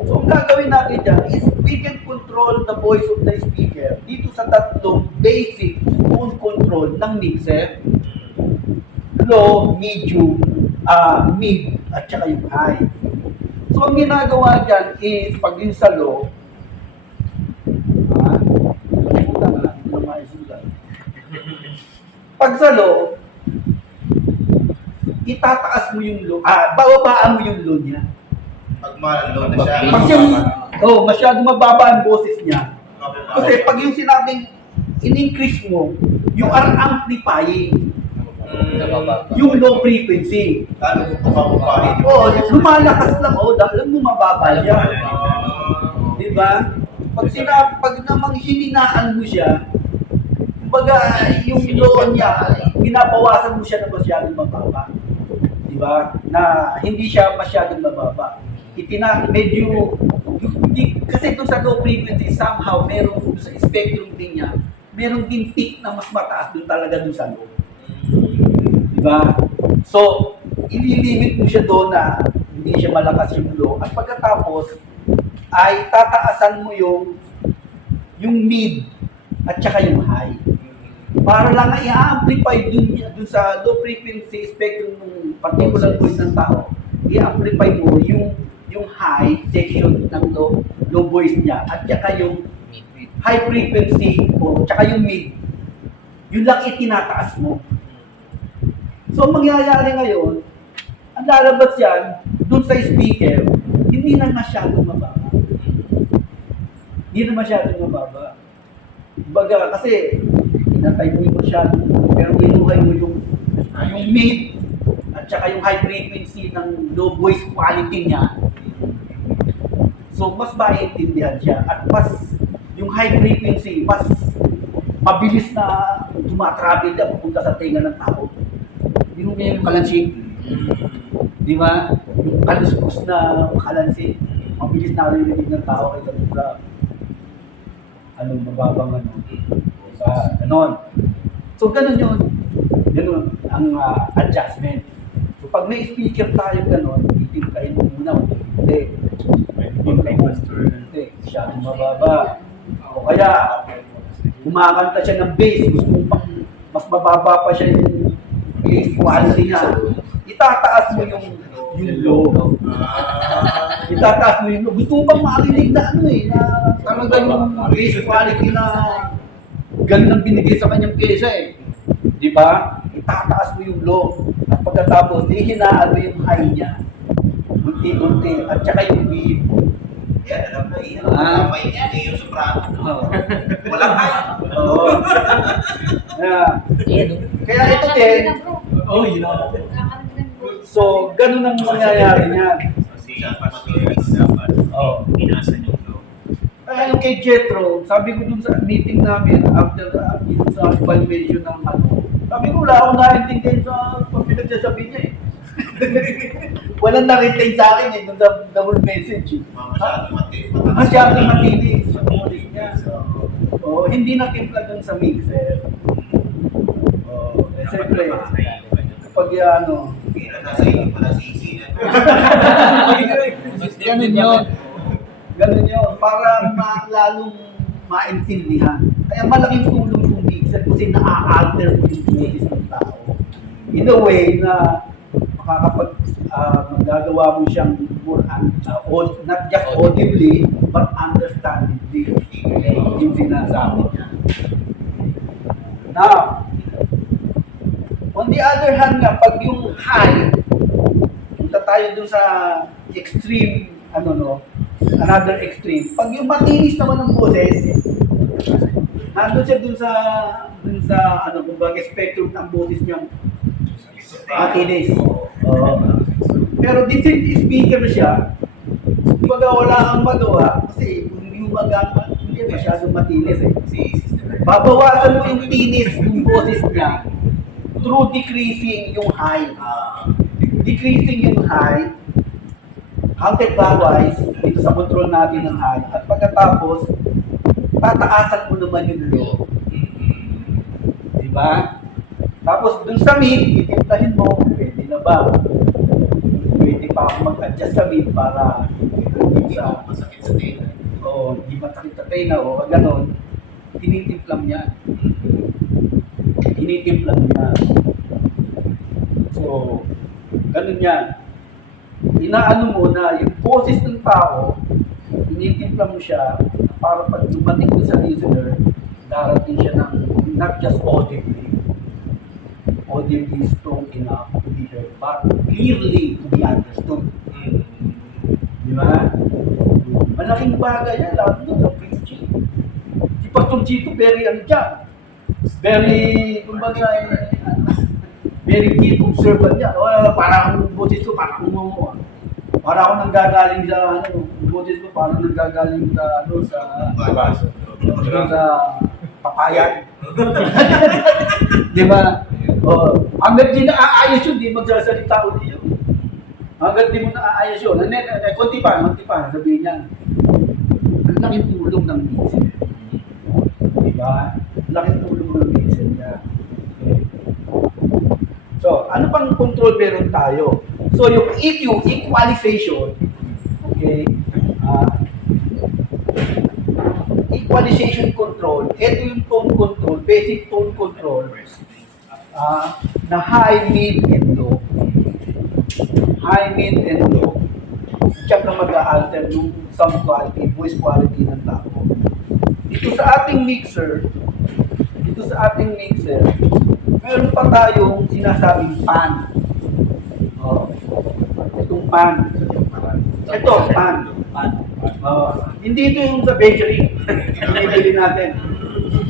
So, ang gagawin natin dyan is we can control the voice of the speaker dito sa tatlong basic tone control ng mixer. Low, medium, mid, at saka yung high. So, ang ginagawa dyan is pag yung sa low, pag sa low, itataas mo yung low, bababaan mo yung low niya. Pag malalo na siya. Pag yung, masyado mababa ang boses niya. Kasi pag yung sinabing in-increase mo, you are amplifying yung low frequency. Lalo mo papapahin. Lumalakas lang, dahil bumababa siya. Diba? Pag namang hininaan mo siya, kumbaga yung low niya, binabawasan mo siya na masyadong mababa. Diba? Na hindi siya masyadong mababa. Medyo, kasi doon sa low frequency, somehow, meron sa spectrum din niya, meron din peak na mas mataas doon talaga doon sa low. Diba? So, ililimit mo siya doon na hindi siya malakas yung low. At pagkatapos, ay tataasan mo yung mid at saka yung high. Para lang i-amplify dun sa low frequency spectrum ng particular voice ng tao, i-amplify mo yung high section ng low voice niya at saka yung high frequency o saka yung mid. Yun lang itinataas mo. So, ang mangyayari ngayon, ang lalabas yan, dun sa speaker, hindi na masyadong mababa. Hindi na masyadong mababa. Baga, kasi, inatay mo yung masyadong, pero inuhay mo yung mid, at saka yung high frequency ng low voice quality niya. So, mas maiintindihan siya. At mas, yung high frequency, mas mabilis na tumatravel na pupunta sa tenga ng tao. Hindi mo yung kalansing. Di ba? Yung kaluskos na kalansing. Mabilis na rinig ng tao kaysa sa mababang diba? Ganon. So, ganon yun. Ganon ang adjustment. So, pag may speaker tayo ganon, itimplayin mo muna. Hindi. Hindi. Siya mababa. O kaya, kumakanta siya ng bass. Gusto mong mas mababa pa siya yung bass quality niya. itataas mo yung low. Itataas mo yung low. Gusto mo bang marinig na ano eh, na talagang yung bass quality na ganun ang binigay sa kanyang pyesa eh. Di ba? Itataas mo yung low. At pagkatapos, hihinaan mo yung high niya. Unti-unti. At saka yung mid. Yan, alam mo yan. Ah. Kamay yan eh, yung soprano. Oh. Walang high. Oo. Kaya ito din, Oh, yun na. so ganun ang mangyayari niyan. Kasi matinis dapat. Oh. Pinasan yung flow. Kaya yung kay Jetro, sabi ko dun sa meeting namin after yung sa evaluation ng ano, sabi ko wala akong naintindihan sa pinagsasabi niya eh. Walang na-retain sa akin eh, dun sa double message eh. Masyadong matinis sa tulis niya. Oh, hindi na timpla dun sa mixer. Oh, eh, siyempre, kapag ano, Nasa inyo pala sisi na. ganun yun. Ganun yun, para lalong maintindihan. Kaya malaking tulong yung mixer kasi na-alter mo yung boses ng tao. In a way na magagawa mo siyang more, not just audibly, but understandably yung sinasabi niya. Now, on the other hand nga, pag yung high, punta tayo dun sa extreme, another extreme. Pag yung matinis naman ng boses, nandun siya dun sa kumbaga, spectrum ng boses niyang matinis. Pero decent speaker na siya, kumbaga wala kang magawa, kasi kung hindi mo magawa, hindi masyadong matinis eh. Babawasan mo yung tinis ng boses niya through decreasing yung high. Decreasing yung high, counterclockwise, dito sa control natin ng high. At pagkatapos, tataasan mo naman yung low. Diba? Tapos dun sa mid, itimplahin mo, pwede na ba? Pwede pa ako mag-adjust sa mid para Hindi ako masakit sa tenga. o di masakit sa tenga o gano'n. Tinitimplam niya. Tinitimplam niya. So, ganun yan. Inaano mo na yung boses ng tao, tinitimpla mo siya para pag dumating mo sa listener, darating siya ng not just audibly strong enough to be heard, but clearly to be understood. Di ba? Malaking bagay yan, lahat doon sa preaching. Si Pastor Chito, very ano dyan. Very, kumbaga, very keen observant yan. Para akong boses ko, para akong para akong nanggagaling sa, boses ko, para nanggagaling sa, sa papayan. Di ba? Hanggang di naaayos yun, di magsasalita ulit yun. Hanggang di mo naaayos yun. Konti pa, sabihin niya. Ang laking tulong ng minsan. Di ba? Ang laking tulong ng minsan niya. Okay. So, ano pang control meron tayo? So, yung EQ, equalization, okay, equalization control, ito yung tone control, basic tone control, na high, mid, and low. High, mid, and low. Tsaka mag-a-alter yung sound quality, voice quality ng tao. Dito sa ating mixer, meron pa tayong sinasabing pan. Itong pan. Ito, pan. Hindi ito yung sa bakery. Binibili natin.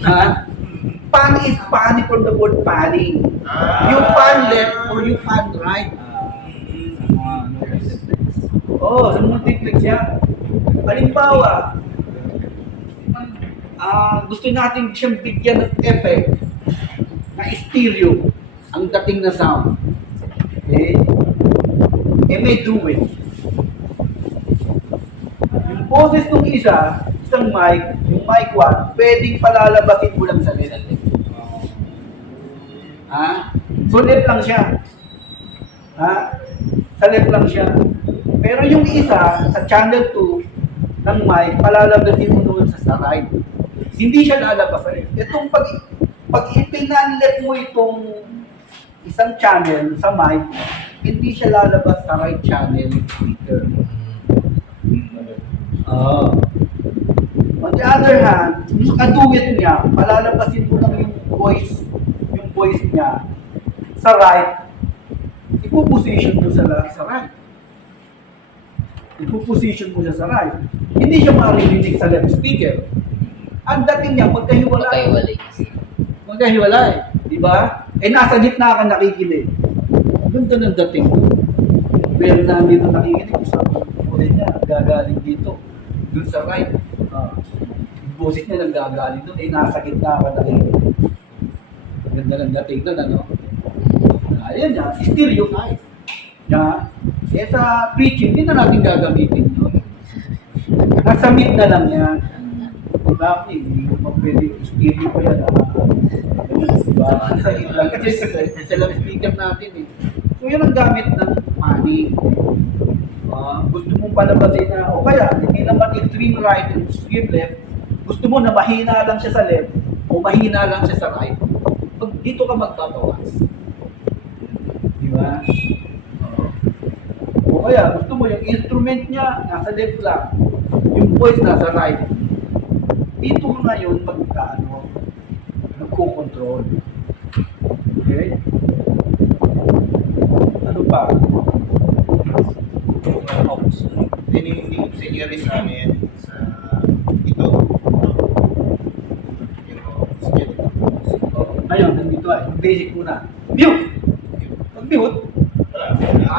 Ha? Pan is panning from the word panning. Yung pan left or yung pan right. Sa multiplex yan. Halimbawa, gusto natin siyang bigyan ng effect na stereo ang dating na sound. Okay? May do it. Yung boses ng isang mic, yung mic 1, pwedeng palalabasin mo lang sa left. So left lang siya. Sa left lang siya. Pero yung isa, sa channel 2 ng mic, palalabasin mo doon sa right. Hindi siya lalabas. Itong pag ipinanlet mo itong isang channel sa mic, hindi siya lalabas sa right channel speaker. On the other hand, yung kaduwit niya, palalabasin mo lang yung voice niya sa right, ipuposition mo sa right. Ipuposition mo siya sa right. Hindi siya maririnig sa left speaker. Ang dating niya, magkahiwalay. Magkaiwalay kasi. Magkahiwalay. Di ba? Eh, nasa gitna ka nakikinig. Ganda ng dating mo. Meron na dito nakikinig. Sa ulit niya, gagaling dito. Doon sa right. Yung boses niya naggagaling doon. Eh, nasa gitna ka nakikinig. Ganda ng dating doon, ano? Ayan niya, stereotype. Yan. Eh, sa preaching, hindi na natin gagamitin yun. Nasa mid na lang yan. Diba? Hindi mo pwede stereo pa yan. Diba? Sa mid lang. Kasi sa lang speaker natin eh. So, yun ang gamit ng money. Gusto mong palabasin na, o kaya, hindi naman extreme right and extreme left. Gusto mo na mahina lang siya sa left o mahina lang siya sa right. Dito ka magbabawas. Diba? O kaya, gusto mo yung instrument niya, nasa left lang. Yung voice nasa right. Dito ka ngayon nagko-control. Okay? Ano pa? Hindi mo siniri sa amin sa ito. Yung office niya dito. Ngayon, nandito ay, yung basic muna. Mute! Pag-mute, Wala.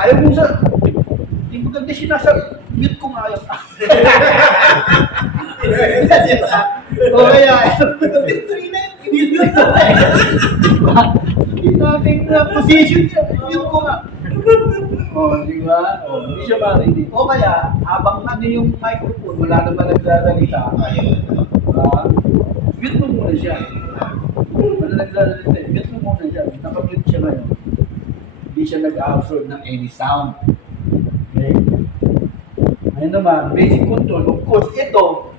ayaw mo sa... Hindi mo ganda sinasa... Mute ko nga ayaw. O kaya, hindi natin na position niya. Mute ko nga. Di ba? Hindi siya marinig. O kaya, habang ano yung microphone, wala naman nagsasalita. Ayun. Mute mo muna siya. Wala nagsasalita. Mute mo muna siya. Naka-mute siya ngayon. Hindi siya nag-absorb ng any sound. Okay? Ayun naman, basic control. Of course, ito,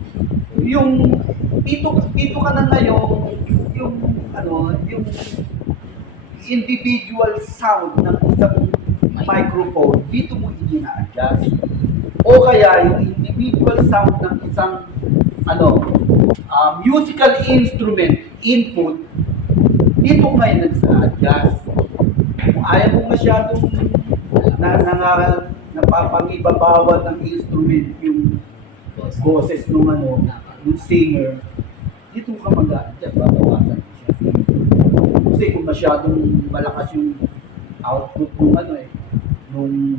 yung dito ka na ngayon, yung individual sound ng isang microphone, dito mo i-adjust. O kaya yung individual sound ng isang musical instrument input, dito mo ngayon nagsa-adjust. Kung ayaw mo masyadong napapangibabawan ng instrument yung boses ng yung singer, dito ka mag-adjust, babawasan siya. Kasi kung masyadong malakas yung output nung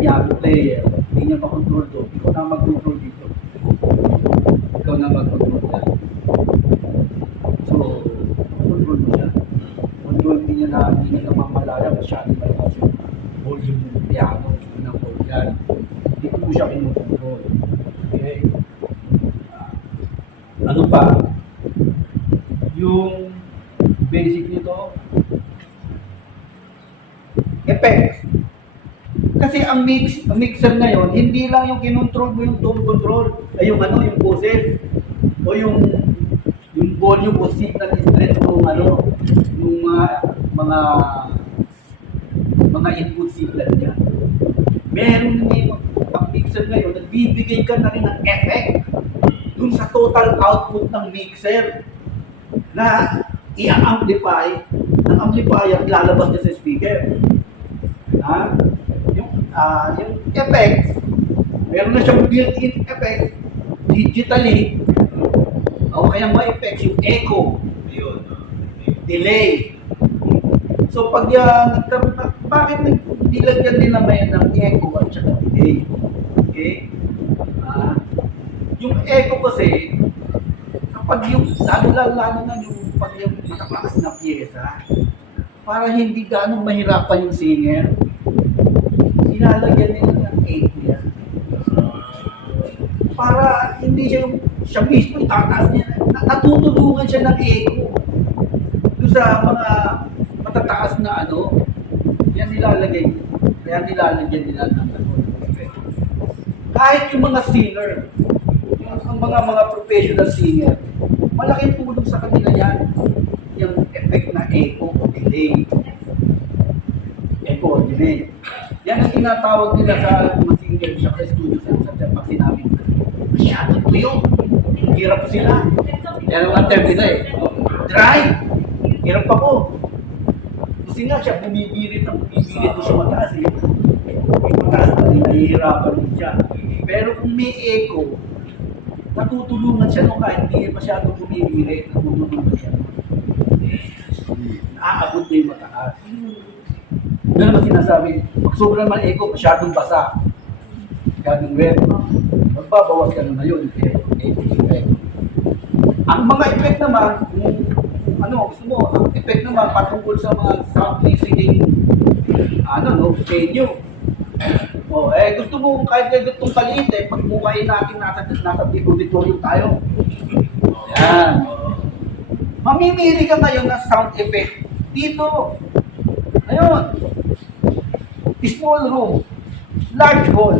piano player, hindi niya makontrol doon. Ikaw na mag-control dito. Ikaw na mag-control dyan. So, control mo siya. Control, hindi niya mamalaya, masyadong malakas yung volume ng piano, ng organ. Dito mo siya kinukontrol. Okay? Ano pa? Yung basic nito, effects. Kasi ang mixer ngayon, hindi lang yung kinontrol mo yung tone control, ay yung yung boses, o yung volume o signal strength ng yung mga input signal niya. Meron din ang mixer ngayon, nagbibigay ka na rin ng effect dun sa total output ng mixer na i-amplify ng amplifier lalabas niya sa speaker. Yung effects, meron na siyang built-in effect digitally, o kaya mga effects, yung echo, Ayun. delay. So pag bakit nilagyan din naman ng echo at saka delay? Okay? Yung echo kasi, kapag yung, lalo na yung pag yung nakataas na pyesa, para hindi ganong mahirapan yung singer, nilalagyan nila ng echo yan. Para hindi siya mismo itataas niya, natutulungan siya ng echo. Doon sa mga matataas na yan nilalagay. Kaya nilalagyan nila ng kahit yung mga singer, yung mga professional singer, malaking tulong sa kanila yan. Yung effect na echo o delay. Echo o delay. Hindi. Yan ang tinatawag nila sa mga singer sa studio sa pag sinabi. Masyado po yun. Hirap sila. Yan ang term nila eh. Dry. Hirap ako. Kasi nga siya, bumibirit doon sa mataas eh. Yung mataas na nahihirapan din siya. Pero kung may echo, natutulungan siya nung kahit hindi masyadong bumibirit, natutulungan siya. Naaabot na yung mataas. Doon naman sinasabi, pag sobrang naman echo, masyadong basa. Masyadong wet. Magbabawas ka na yun. Effect. Ang mga effect naman, gusto mo, ang effect naman patungkol sa mga sound listening, venue. Gusto mo, kahit gustong kaliit pag bukayin natin nasa auditorium tayo. Yan. Mamimili ka ngayon ng sound effect dito. Ayun. Small room. Large hall.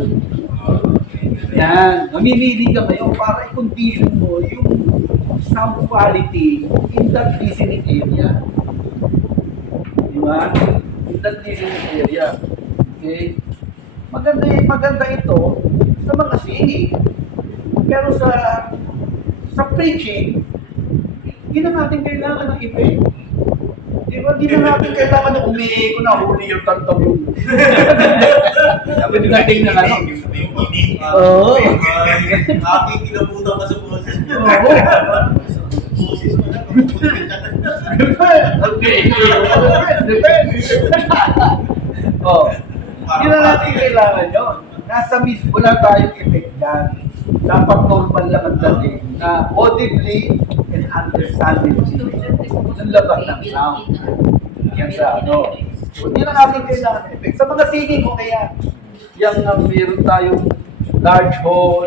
Yan. Mamimili ka ngayon para i-condition mo yung sound quality in that listening area. Di ba? In that listening area. Okay? Maganda ito sa mga singing. Pero sa preaching, hindi na natin kailangan ng effect. Di ba? Hindi na natin kailangan ng umiiko na huli yung tantaw yung... Dapat dating na ano. Oo. Aking kinabutan ka sa boses niya. Boses mo na. Okay. Hindi na natin kailangan yun. Nasa mismo lang tayong effect yan. Dapat normal lang ang dating na audibly and understandably yung labas ng sound. Yan sa ano. So, hindi na natin kailangan ng effect. Sa mga singing, okay yan. Yang meron tayong large hall,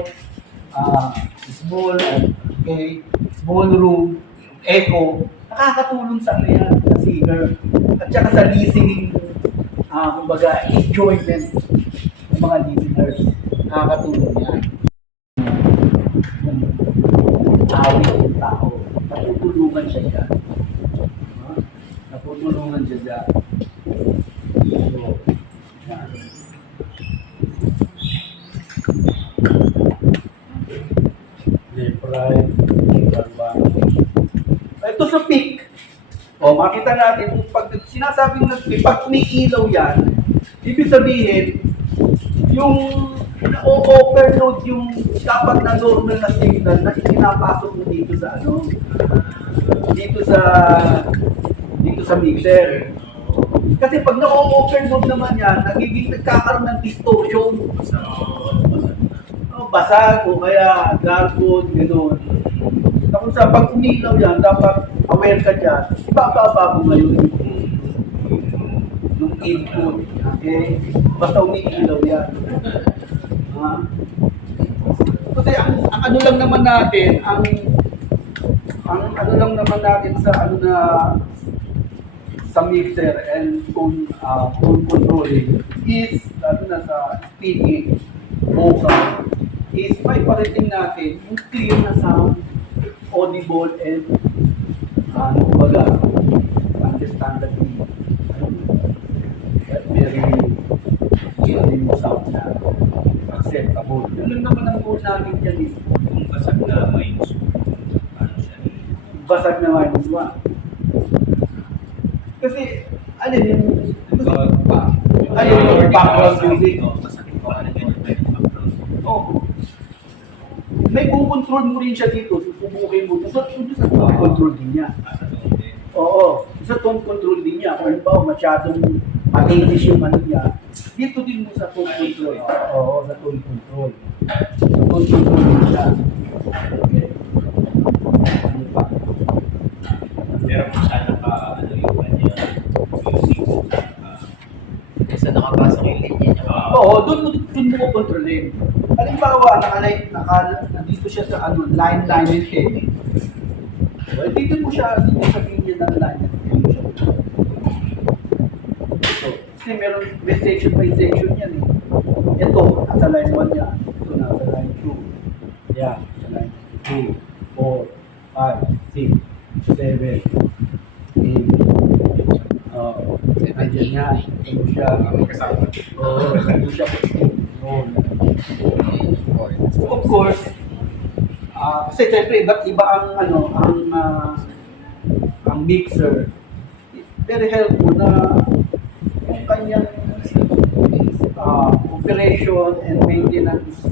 small room, echo, nakakatulong sa kanya, sa singer, at saka sa listening, kumbaga, enjoyment ng mga listeners. Nakakatulong yan. Awit ng tao. Natutulungan siya dyan. Natutulungan siya dyan. So, yan. Left-right, ito sa peak. Makita natin kung pag sinasabing nag-peak, pag umiilaw yan, ibig sabihin, yung na-overload yung dapat na normal na signal na itinapasok mo dito sa dito sa mixer. Kasi pag na-overload naman yan, nagkakaroon ng distortion. Basag o kaya garbled, gano'n. Kung sa pag umilaw yan, dapat aware ka dyan, ibababa mo ngayon yung input. Okay? Basta umiilaw yan. Kasi ang ano lang naman natin, ang ano lang naman natin sa mixer and tone controlling is sa speaking, vocal, is may parating natin yung clear na sound, audible and kumbaga understandably very yung sound na acceptable. Yun lang naman ang goal namin dyan eh. Kung basag na minus, paano siya? Basag na minus 1. Kasi, alin yung background music. Basag ko ano din yung background. May control mo rin siya dito. Susubukin mo. Sa tone control din niya. Oo. Sa tone control din niya. Kung halimbawa masyadong matinis yung ano niya, dito din mo sa tone control. Oo, sa tone control. Sa tone control din siya. Okay. Ano pa? Pero kung saan yung kanya music, Kasi nakapasok yung linya niya. Oo, doon mo kontrolin. Halimbawa, nandito siya sa line and 10. Well, dito mo siya, dito sa linya ng line and 10. So, kasi may section by section yan eh. Ito, nasa line 1 yan. Ito, nasa line 2. Yan, nasa line 2, 4, 5, 6, 7, 8, 9, Yan nga, ano siya. Oo, ano siya. Yun. Of course, kasi siyempre iba't iba ang ang mixer. It's very helpful na yung kanyang operation and maintenance,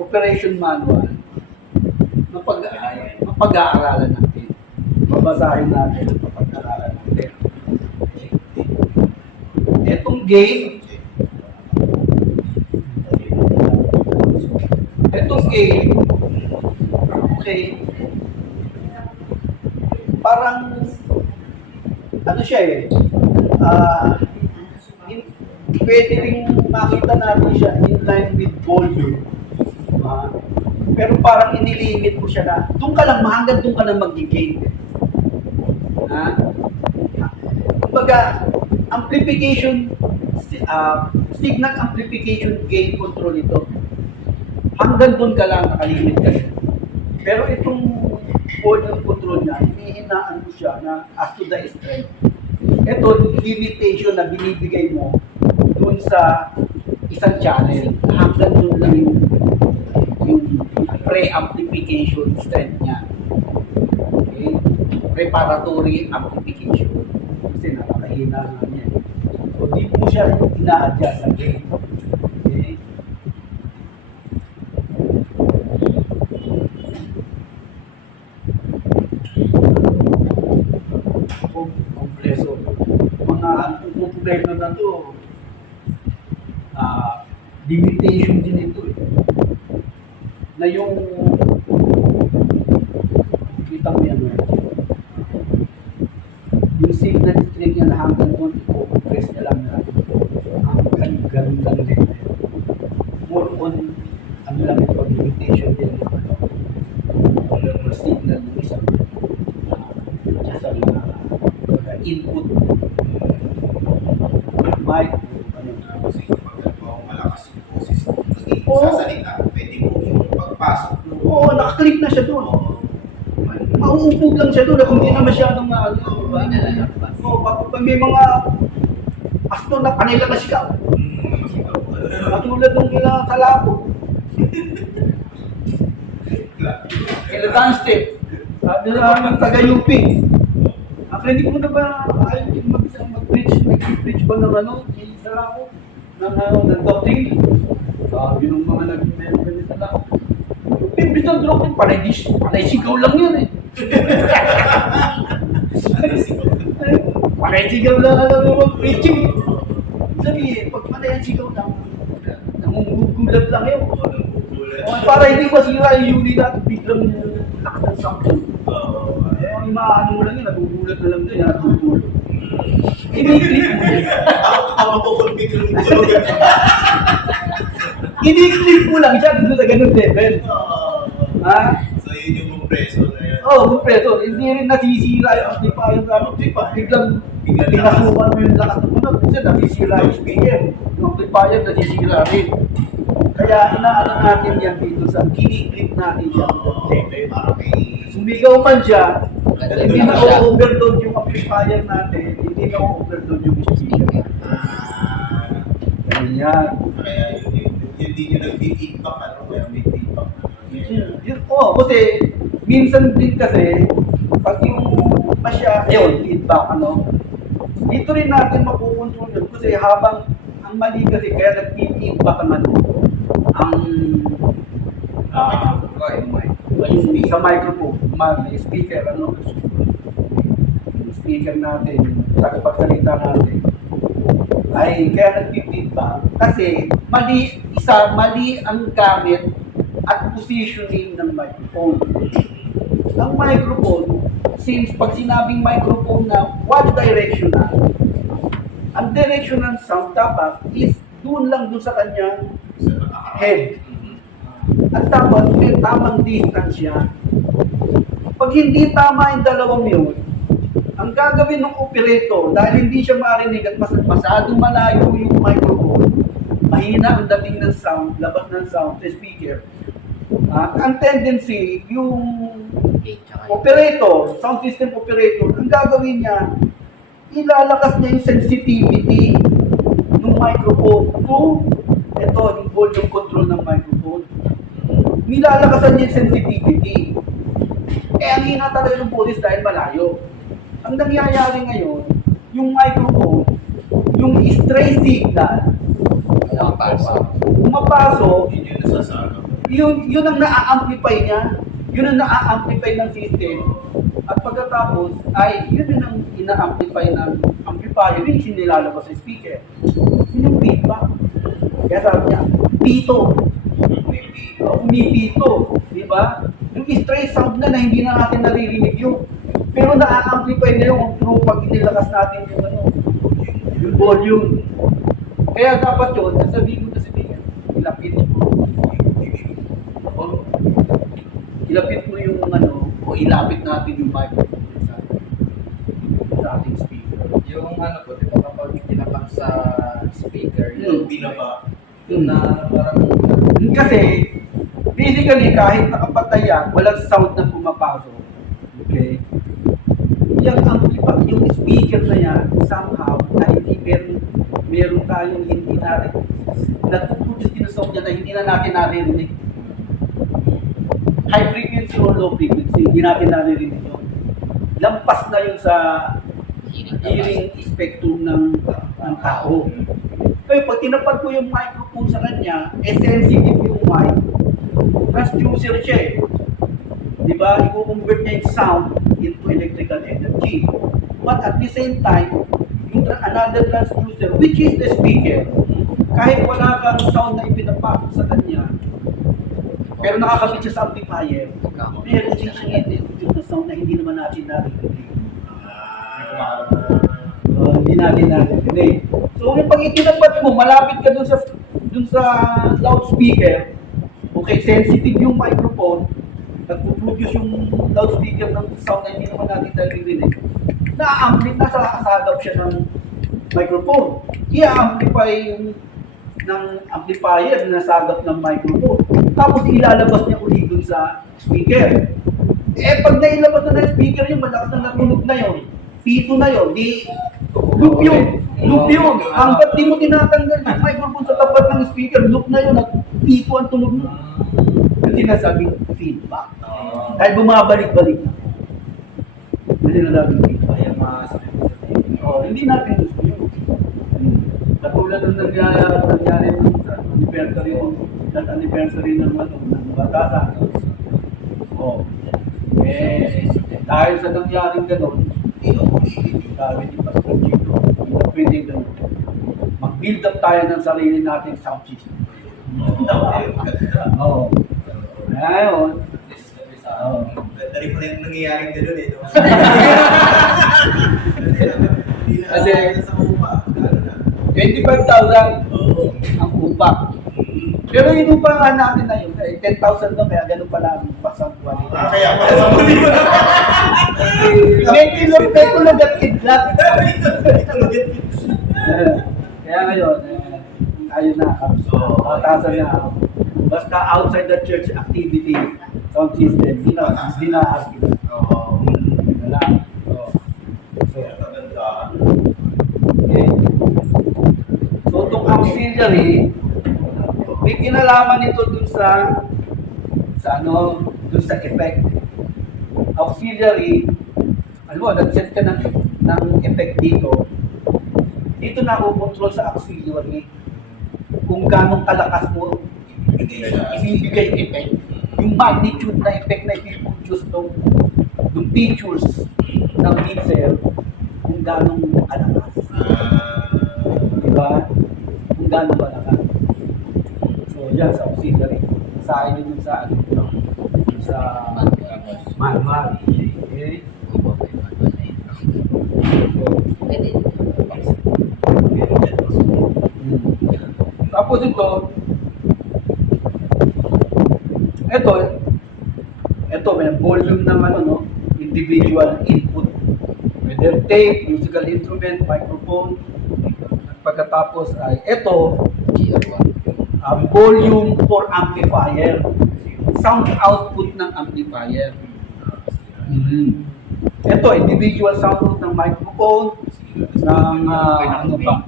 operation manual, mapag-aaralan natin. Babasahin natin, mapag-aaralan natin. Etong game, okay, parang, ano siya pwede rin makita natin siya in line with volume. Pero parang inilimit mo siya na, doon ka lang, hanggang doon ka na mag-gain. Kumbaga, amplification, signal amplification gain control ito. Hanggang doon ka lang, nakalimit ka siya. Pero itong volume control niya, hinihinaan mo siya na as to the strength. Ito, limitation na binibigay mo doon sa isang channel. Hanggang doon lang yung pre-amplification strength niya. Okay? Preparatory amplification. Kasi napakahina nga niya. So, di mo siya ina-adjust sa gain. Okay? Kompreso. Mga kompreso na to, limitation din ito na yung kita mo yan yung signal string niya na hanggang doon i-compress niya lang na hanggang ganun lang din more on ano lang ito limitation din yung signal ng isang input mic Kasi kapag malakas yung boses sasalita, pwede mo yung pagpasok. oo, nakaklip na siya doon. Mauupog lang siya doon at hindi na masyadong pag may mga pastor na panay lang na sigaw. Katulad nung kila sa labo. Kila Dunstep. Sabi na ng taga-UP. Akrinig mo na ba ayaw mag-preach? Nag-preach ba ng sa labo? Ng doctrine? Sabi nung mga nag-member sa labo. Bibis ng doctrine, panay sigaw lang yun Panay sigaw lang alam mo mag-preaching. Sabihin, pag panay sigaw lang, nangungugulat lang yun. Para hindi masira yung unit natin, biglang lakas ng sample. Ang maano mo lang yun, nagugulat na lang doon, natutulog. Ini-click mo. Ako po kung biglang tulog. Ini-click mo lang siya dito sa ganun level. So yun yung compressor na yun. Compressor. Hindi rin nasisira yung amplifier na biglang pinasukan mo yung lakas ng punog. Kasi nasisira yung speaker. Yung amplifier nasisira rin. Kaya inaano natin yan dito sa kini-click natin siya. Para may Sumigaw man siya, hindi na overload yung amplifier natin, hindi na overload yung speaker. Ganyan. kaya yun din yung nag-feedback, kaya may feedback. Kasi minsan din kasi, pag yung feedback, dito rin natin mapukontrol yun. Kasi habang, ang mali kasi, kaya nag-feedback ang yung sa microphone, may speaker, yung speaker natin, tagapagsalita natin, ay kaya nag-feedback. Kasi mali ang gamit at positioning ng microphone. Ang microphone, since pag sinabing microphone na one directional, ang directional sound dapat is doon lang doon sa kanyang head. At dapat may tamang distance siya. Pag hindi tama yung dalawang yun, ang gagawin ng operator, dahil hindi siya marinig at masyadong malayo yung microphone, mahina ang dating ng sound, labas ng sound sa speaker. Ang tendency, yung operator, sound system operator, ang gagawin niya, ilalakas niya yung sensitivity ng microphone to ito, yung volume control ng microphone. Nilalakasan niya yung sensitivity. Eh, ang hina talaga ng boses dahil malayo. Ang nangyayari ngayon, yung microphone, yung stray signal, pumapasok, Yun yung nasasarap. yun ang na-amplify niya, yun ang na-amplify ng system. At pagkatapos, ay yun ang ina-amplify ng amplifier, yun yung nilalabas sa speaker. Yun yung feedback. Kaya sabi niya, pito. Umipito. Di ba? Yung stray sound na hindi na natin naririnig yun. Pero na-amplify na yung through pag inilakas natin yung ano, yung volume. Kaya dapat yun, sabihin mo na sabihin, ilapit mo. Ilapit mo yung ano, o ilapit natin yung microphone sa ating speaker. Yung ano po, di ba kapag tinapak sa speaker, Hmm. Binaba. yung na parang Kasi, basically, kahit nakapatay yan, walang sound na pumapasok. Okay? Yung amplifier, yung speaker na yan, somehow, na hindi meron tayong hindi natin, nagpuproduce din ang sound niya na hindi na natin naririnig. High frequency or low frequency, hindi natin naririnig yun. Lampas na yun sa hearing spectrum ng tao. Kaya pag tinapat ko yung microphone sa kanya, sensitive yung mic, transducer siya eh. Diba? I-convert niya yung sound into electrical energy. But at the same time, yung another transducer, which is the speaker, kahit wala kang sound na ipinapasok sa kanya, pero nakakabit siya sa amplifier, meron din siyang yung sound na hindi naman natin naririnig. Hindi natin naririnig. So, pag itinapat mo, malapit ka dun sa loudspeaker, okay, sensitive yung microphone, nagpo-produce yung loudspeaker ng sound na hindi naman natin naririnig, na-amplify, nasa kasagap siya ng microphone. I-amplify yung ng amplifier na nasagap ng microphone. Tapos ilalabas niya uli dun sa speaker. Eh, pag nailabas na ng speaker yung malakas na natunog na yun, pito na yun, di loop yun. Loop yun. Hanggat di mo tinatanggal yung microphone sa tapat ng speaker, loop na yun at pito ang tunog mo. Yung sinasabing feedback. Dahil bumabalik-balik na. Hindi na natin feedback. Hindi natin gusto yun. Katulad ng nangyari ng anniversary ng batasan. Dahil sa nangyaring gano'n, sabi ni Pastor Chico, pwede gano'n. Mag-build up tayo ng sarili nating sound system. Oo. Ngayon, Ganda rin pala yung nangyayaring gano'n eh. No? Kasi, sa upa. Ano na? 25,000 Oo. ang upa. Pero yung upa nga natin na yun, 10,000 lang, kaya ganun pala ang pasang buwan. Kaya pala sa muli mo na. May tulog at kidlat. Kaya ngayon, tayo na, patasan na. Basta outside the church activity, sound system, hindi na artist. Oo. Wala. So, Maganda. okay. So, itong auxiliary, may kinalaman nito dun sa effect. Auxiliary, alam mo, nag-set ka ng effect dito. Dito na ako control sa auxiliary kung ganong kalakas mo ibibigay effect. Yung magnitude na effect na ipiproduce ng features ng mixer, kung ganong kalakas. Diba? Kung ganong kalakas. So, yan, sa auxiliary. Sa akin yun sa manual. Okay? Tapos ito may volume ng individual input. Whether tape, musical instrument, microphone. At pagkatapos ay volume for amplifier. Sound output ng amplifier. Ito, individual sound output ng microphone. ng ano pa,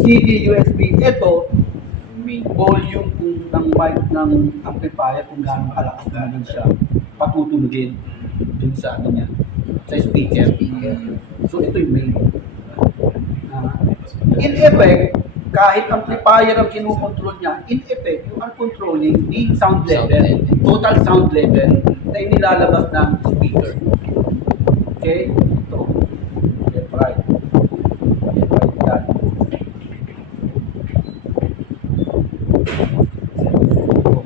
CD, USB. Ito, volume ng mic ng amplifier kung gaano kalakas naman siya patutulugin dun sa ano niya, sa speaker. So ito yung main. In effect, kahit amplifier ang kinukontrol niya, in effect, you are controlling the sound level, total sound level na inilalabas ng speaker. Okay? Ito. Get right. Get right yan.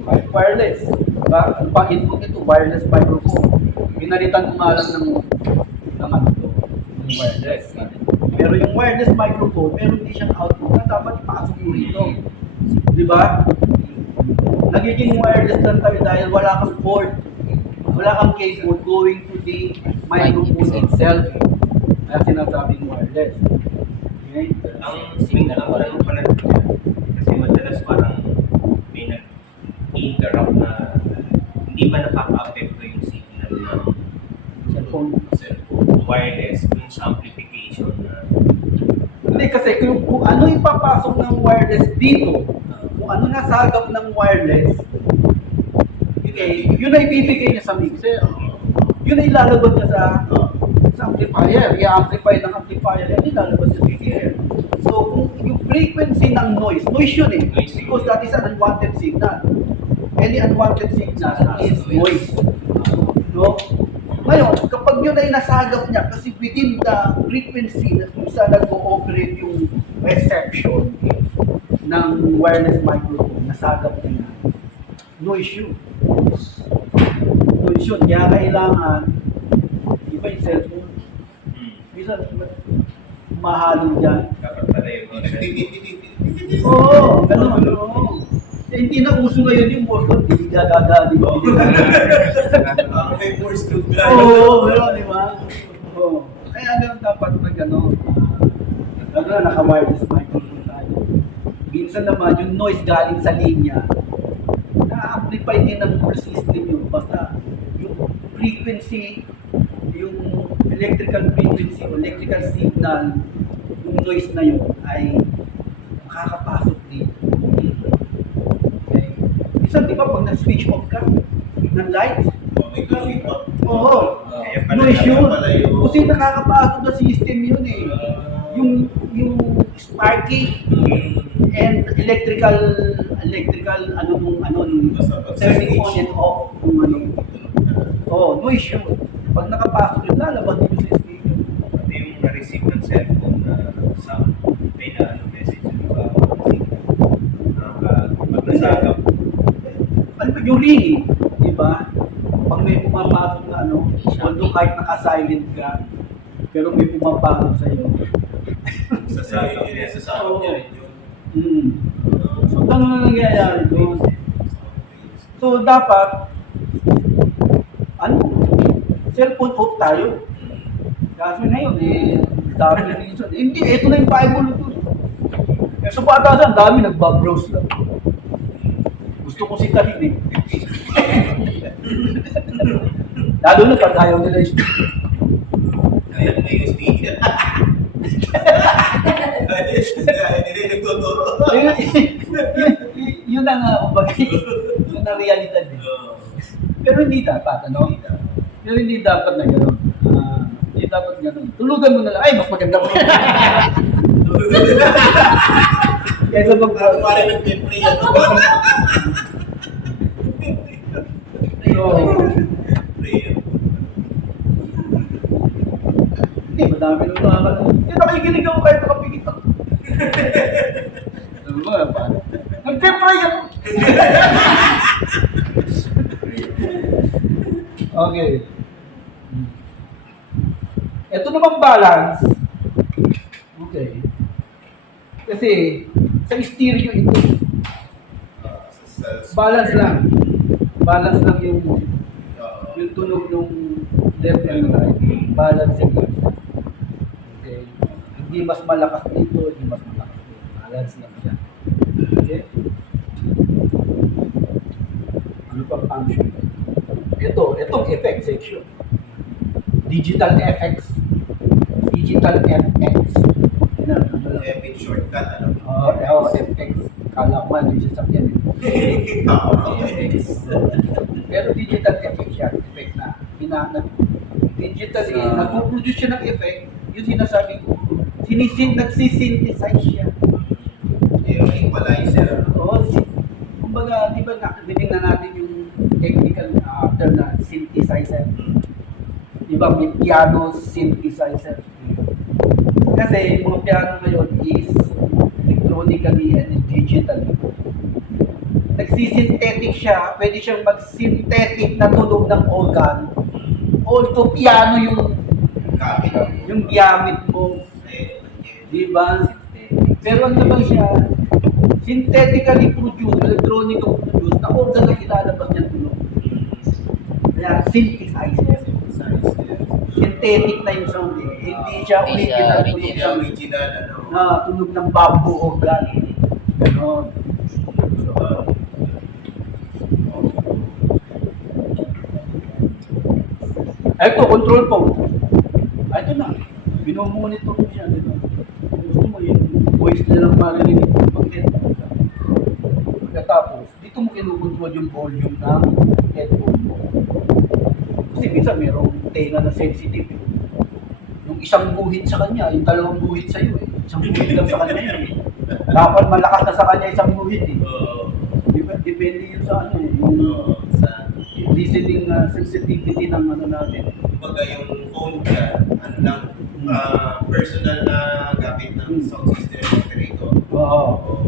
Okay, wireless. Diba? Ang pa-input nito, wireless microphone. Pinalitan ko nga lang ng ano to, ng wireless. Pero yung wireless microphone, meron din siyang output na dapat ipasok mo rito. Di ba? Nagiging wireless lang tayo dahil wala kang cord, wala kang cable going to the microphone itself. Kaya sinasabing wireless. Okay? Ang tanong pala dyan, kasi madalas parang may nag-interrupt na hindi ba nakaka-apekto yung signal ng Cellphone. wireless dun sa amplification na Hindi kasi kung ano ipapasok ng wireless dito, kung ano nasagap ng wireless, okay, yun ay ibibigay niya sa mixer. Yun ay ilalabas niya sa amplifier. I-amplify ng amplifier yan, ilalabas sa mixer. So, kung yung frequency ng noise yun eh, because that is an unwanted signal. Any unwanted signal is noise. No? Ngayon, kapag yun ay nasagap niya, kasi within the frequency na kung saan nag-ooperate yung reception ng wireless microphone, nasagap niya, noise yun. Noise yun. Kaya kailangan, iba yung cellphone, minsan mahalo dyan. dapat pala yung Oo, ganun. Hindi na uso ngayon yung Boston, di ba? May force to drive. Oo, meron, di ba? Oo. Kaya ganun dapat pag ano, naka-wireless microphone tayo. Minsan naman, yung noise galing sa linya, na-amplify din ng whole system yun. Basta yung frequency, yung electrical frequency o electrical signal, yung noise na yun ay makakapasok din. Okay. Minsan, di ba, pag na-switch off ka ng lights, May gamit pa. oo, Kaya pala noise yun. pala yun. Kasi nakakapasok na system yun eh. Yung sparky and electrical nung Basta pag turning on switch. and off kung ano. Oh, noise yun. Pag nakapasok yun, lalabas din yung speaker. pati yung na-receive ng cellphone na sound, may na message yung pag nasagap. Ano ba yung ringing, di ba? Pag may pumapasok na ano, although kahit naka-silent ka, pero may pumapasok sa'yo. Sasakap niya rin yun. So, ano na nangyayari doon? So, dapat, cellphone off tayo. Kaso ngayon, dami na reason. Hindi, ito na yung Bible ito. Eh, sa batasan, dami nagbabrowse lang. Gusto ko si Kahin eh. Lalo na pag ayaw nila yung Kaya na yung speaker. Kaya nila yung nagtuturo. Yun ang kumbaga, yun ang realidad eh. Pero hindi dapat, ano? Pero hindi dapat na gano'n. Hindi dapat gano'n. Tulugan mo na lang. Ay, mas maganda ko. Kaya Parang nag-pray ako. Pray ako. Hindi, madami nung nakakalaman. Hindi, nakikinig ako kahit nakapikit ako. Ano ba, paano? Nag-pray ako. Okay. Ito namang balance. Okay. Kasi, sa stereo ito, balance lang. Balance lang yung tunog ng left and right. Balancing lang siya. Okay. Hindi mas malakas dito, hindi mas malakas dito. Balance lang siya. Okay. Ano pang function? Itong effect section. Digital effects. Digital FX. shortcut, ano? FX. Kala ko man yung sasakyan. FX. Pero digital effect siya. Effect na. Digital nagpo-produce siya ng effect. Yung sinasabi ko, nagsisynthesize siya. Yung equalizer. Oo, kumbaga, di ba nakabining na natin yung technical term na synthesizer? Di ba, may piano synthesizer. Kasi yung mga piano ngayon is electronically and digitally. Nagsisynthetic siya, pwede siyang mag-synthetic na tunog ng organ. Although piano yung gamit mo. Di ba? Pero ano naman siya, synthetically produced, electronically produced, na organ na ilalabas niya tunog. Kaya synthesizer. Synthetic na yung sound eh. Hindi siya original tunog tunog ng bamboo organ. Ganon. Ito, control phone. Ito na. Binomonitor ko siya. Diba? Gusto mo yung voice na lang marinig mo pagkatapos, dito mo kinukontrol yung volume ng headphone mo. Kasi minsan mayroong tenga na sensitive. Yung isang guhit sa kanya, yung dalawang guhit sa iyo eh. Isang guhit lang sa kanya yun eh. Dapat malakas na sa kanya isang guhit eh. Depende yun sa ano eh. Yung listening sensitivity ng ano natin. Kumbaga yung phone dyan, ano lang, personal na gamit ng sound system operator. Oo.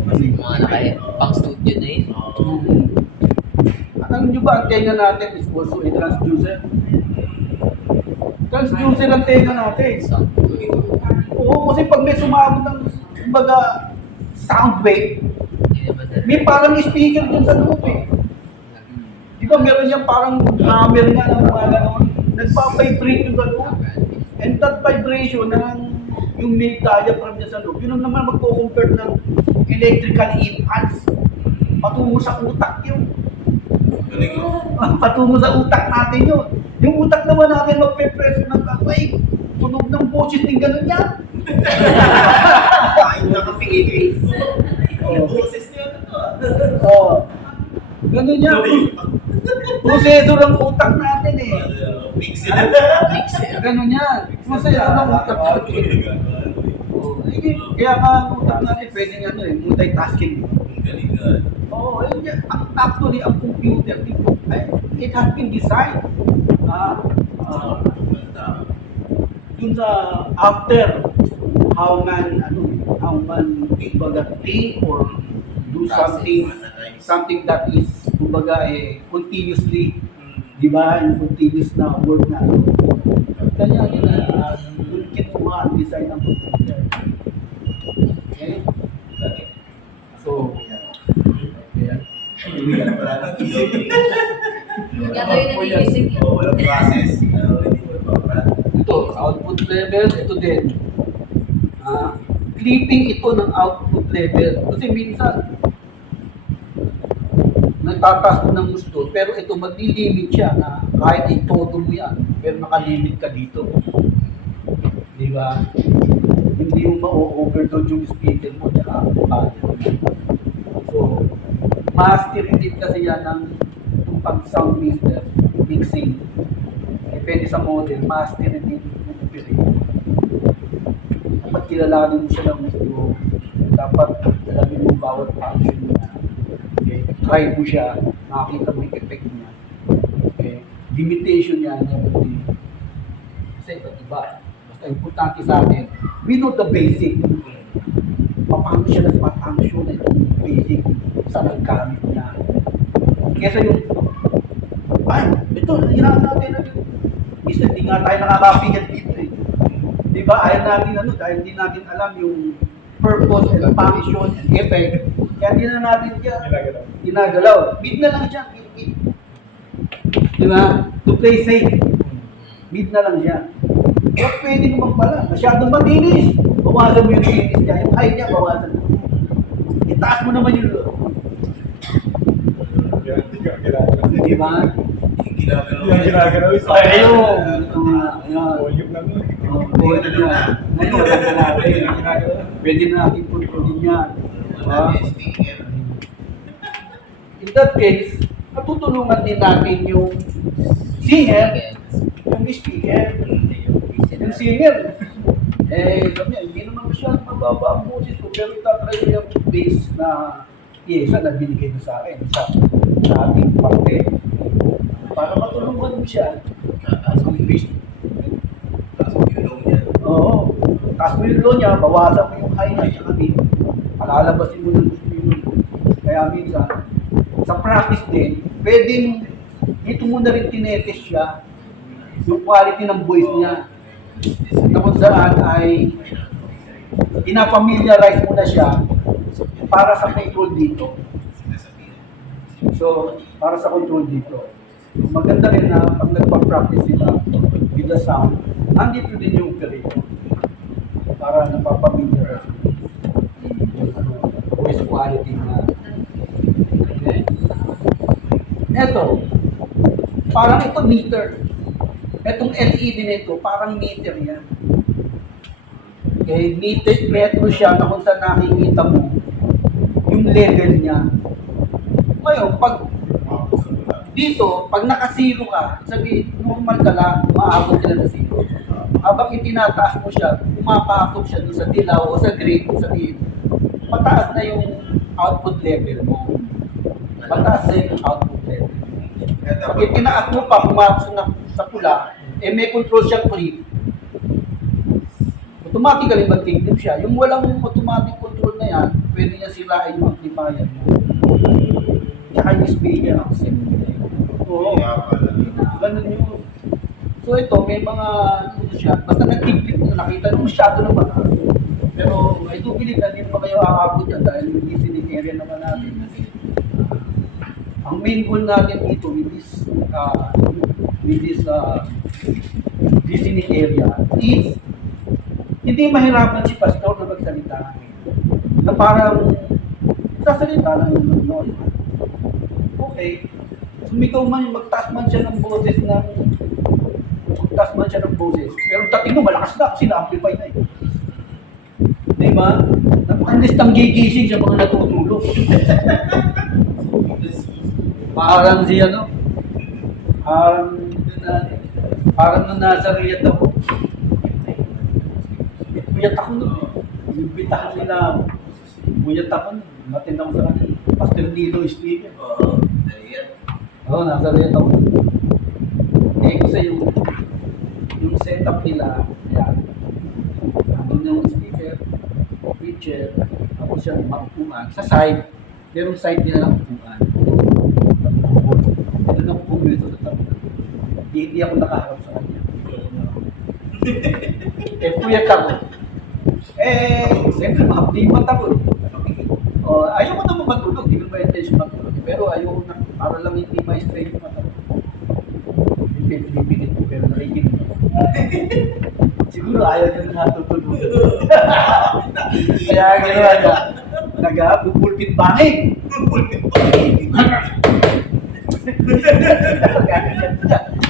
Kasi Mga pang studio na yun. Alam nyo ba, ang tenga natin is also a transducer? Transducer ang tenga natin. Oo, kasi pag may sumabot ng, kumbaga, sound wave, may parang speaker dyan sa loob eh. Di ba meron yung parang hammer nga ng mga gano'n? Nagpa-vibrate yung sa loob. And that vibration ng yung may diaphragm niya sa loob, yun ang naman magko-convert ng electrical impulse. Patungo sa utak yun. Patungo sa utak natin yun. Yung utak naman natin magpe-press ng ay, tunog ng boses din gano'n yan. Kahit naka-Philippines. Boses niya ito Oo. Ganun yan. Proseso ng utak natin eh. Pixel. Ganun yan. Proseso ng utak natin. Kaya ka ang utak natin pwedeng ano eh, multitasking. Oo, actually ang computer, it has been designed dun sa after how man kumbaga think or do something that is kumbaga continuously, di ba, yung continuous na work na kanya dun kinuha ang design ng computer. Okay? So, ayan. Gagawin na music yun. Walang process. Ito, output level, ito din. Clipping ito ng output level. Kasi minsan, nagtataas mo ng gusto, pero ito magli-limit siya na kahit itodo mo yan, pero nakalimit ka dito. Di ba? Hindi mo ma-overload yung speaker mo. So, mastering din kasi yan ng itong pag-sound mixing. Depende sa model, mastering din yung operator. Dapat kilalanin mo siya ng gusto. Dapat alamin mo bawat function niya. Okay? Try mo siya, makakita mo yung effect niya. Okay? Limitation niya, kasi iba. Basta importante sa atin, we know the basic. Paano siya nagpa-function na itong basic sa nagkamit niya. Kesa yung, ito, hinahan natin na yun. Isa, hindi nga tayo nakakapigat dito eh. Di ba, ayaw natin dahil hindi natin alam yung purpose and function and effect. Kaya hindi na natin siya ginagalaw. Mid na lang siya. Di ba? To play safe. Mid na lang siya. Pero pwede naman pala. Masyadong matinis. Bawasan mo yung tinis niya. Yung height niya, bawasan mo. Itaas mo naman yung load. Di ba? Ginagalaw. Ayun. Ayun. Ngayon, ano na? Ngayon, alam na natin. Pwede na natin kontrolin yan. Wala na STM. In that case, matutulungan din natin yung singer, yung speaker. Yung singer, sabi niya, hindi naman masyadong mababa ang boses ko, pero itatry ko yung bass na pyesa na binigay mo sa akin sa ating parte. Para matulungan mo siya, Tataas mo yung bass. Tataas mo yung low niya. oo, taas mo yung low niya, bawasan mo yung high na siya kami. Palalabasin mo ng gusto yun. Kaya minsan, sa practice din, pwedeng dito mo na rin tinetest siya yung quality ng voice niya. Na kung saan ay pinapamiliarize mo na siya para sa control dito. So, para sa control dito. Maganda rin na pag nagpa-practice sila with the sound, nandito din yung operator para napapamiliarize yung voice quality na. Okay? Eto, parang ito meter. Etong LED nito, parang meter yan. Okay, metro siya na kung saan nakikita mo yung level niya. Ngayon, pag dito, pag naka-zero ka, sabi, normal ka lang, maabot ka lang sa zero. Habang itinataas mo siya, pumapasok siya doon sa dilaw o sa green, sabi, pataas na yung output level mo. Pataas na yung output level. Pag itinaas mo pa, pumasok na sa pula, may control siyang clip. Automatically mag-clip siya. Yung walang automatic control na yan, pwede niya sirain yung amplifier mo. Tsaka yung speaker ang oo. Ganun yun. So ito, may mga ano siya, basta nag-clip mo, nakita nyo masyado na mataas. Pero I do believe na hindi naman kayo aabot yan dahil yung listening area naman natin. Ang main goal natin dito with this listening area is hindi mahirapan si pastor na magsalita. Na parang sasalita lang yung noon. Okay. Sumigaw man, magtaas man siya ng boses pero dating mo malakas na kasi na-amplify na eh. Diba? Napakandistang gigising sa mga natutulog. Parang siya, no? Parang nung nasa riyad ako. Buyat ako nun. Bitahan nila ako. Buyat ako nun. Matindang sa kanil. Pastor Nilo speaker. Oo, nariyan. Oo, nasa riyad ako. Eh, kasi yung setup nila, yan. Nandun yung speaker, preacher, tapos siya makukuhan. Sa side, merong side nila lang kukuhan. Ano ako pumili sa tabi. Hindi ako nakaharap sa kanya. Puyat ako. Siyempre makaplimat ako. Ayoko naman matulog, hindi ko ba intention matulog. Pero ayoko na, para lang hindi ma-strain yung mata. Pipinit ko, pero nakikinig ako. Siguro ayaw nyo na natutulog. Kaya gano'n na, nag-pulpit banging.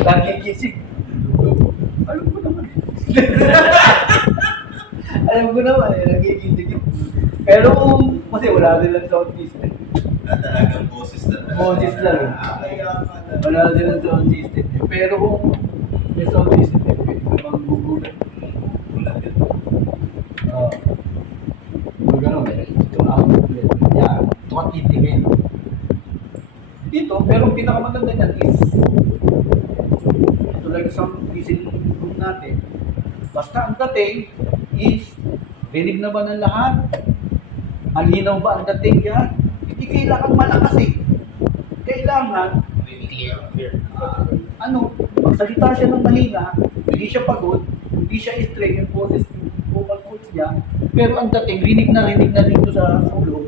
Nagkikisig. Alam ko naman nagkikisig. Pero kasi wala din lang sound system. Talagang boses na talaga. Boses lang. Wala din lang sound system. Pero kung may sound system, pwede ka bang gugulat. Gano'n, ito ang yan. Ito ang titigin. Dito, pero pinakamaganda niyan is ito lang sa listening room natin. Basta ang dating is rinig na ba ng lahat? Malinaw ba ang dating yan? Hindi kailangan malakas eh. Kailangan magsalita siya ng mahina, hindi siya pagod, hindi siya strain yung vocal cords niya, pero ang dating rinig na dito sa ulo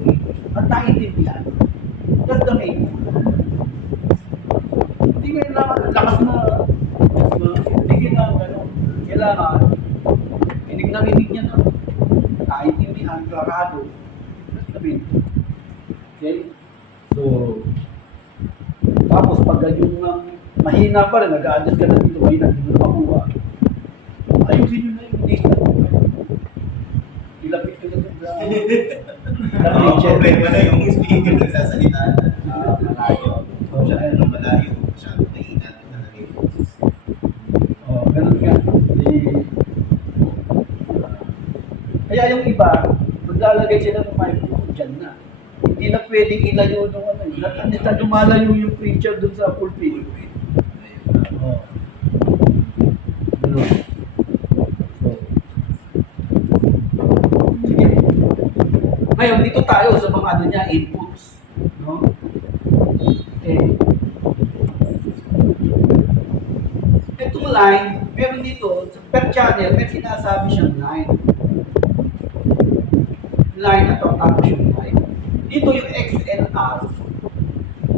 at naiintindihan. That's the main. Hindi kailangan lakas na hindi kailangan rinig niya na naiintindihan, klarado. That's the main. Okay? So, tapos pag yung mahina pa rin, nag-a-adjust ka na dito, mahina, hindi mo na makuha. ayusin nyo na yung lista. Ilapit ko na doon sa... Ang problema na yung speaker nagsasalita. Malayo. O, siya, Ano malayo, masyado mainat na naging. Ganun nga. Kaya yung iba, maglalagay sila ng microphone dyan na. Hindi na pwedeng ilayo nung ano. Na lumalayo yung preacher dun sa pulpit. Oo. Ganun. So, sige. Ngayon, dito tayo sa mga ano niya, inputs. No? Okay. Itong line, meron dito, per channel, may sinasabi siyang line. Line at action line. Dito yung XLR,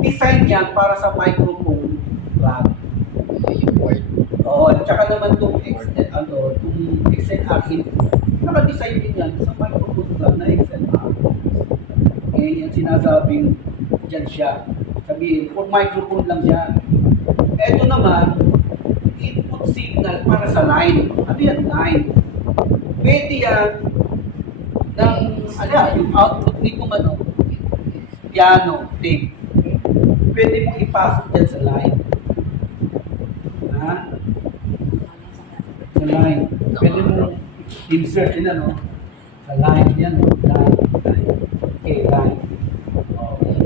design yan para sa microphone plug. Yung word. Oo, at saka naman itong XLR, naka-design din yan sa microphone plug na XLR. Eh, yan sinasabing dyan siya. Sabihin, for microphone lang yan. Ito naman, input signal para sa line. Ano yan, line? Pwede yan ng, yung output nitong ano, piano, tape. Pwede mong ipasok dyan sa line. Ha? Sa line. Pwede mong insert yun, ano? Sa line yan, line. Okay, line.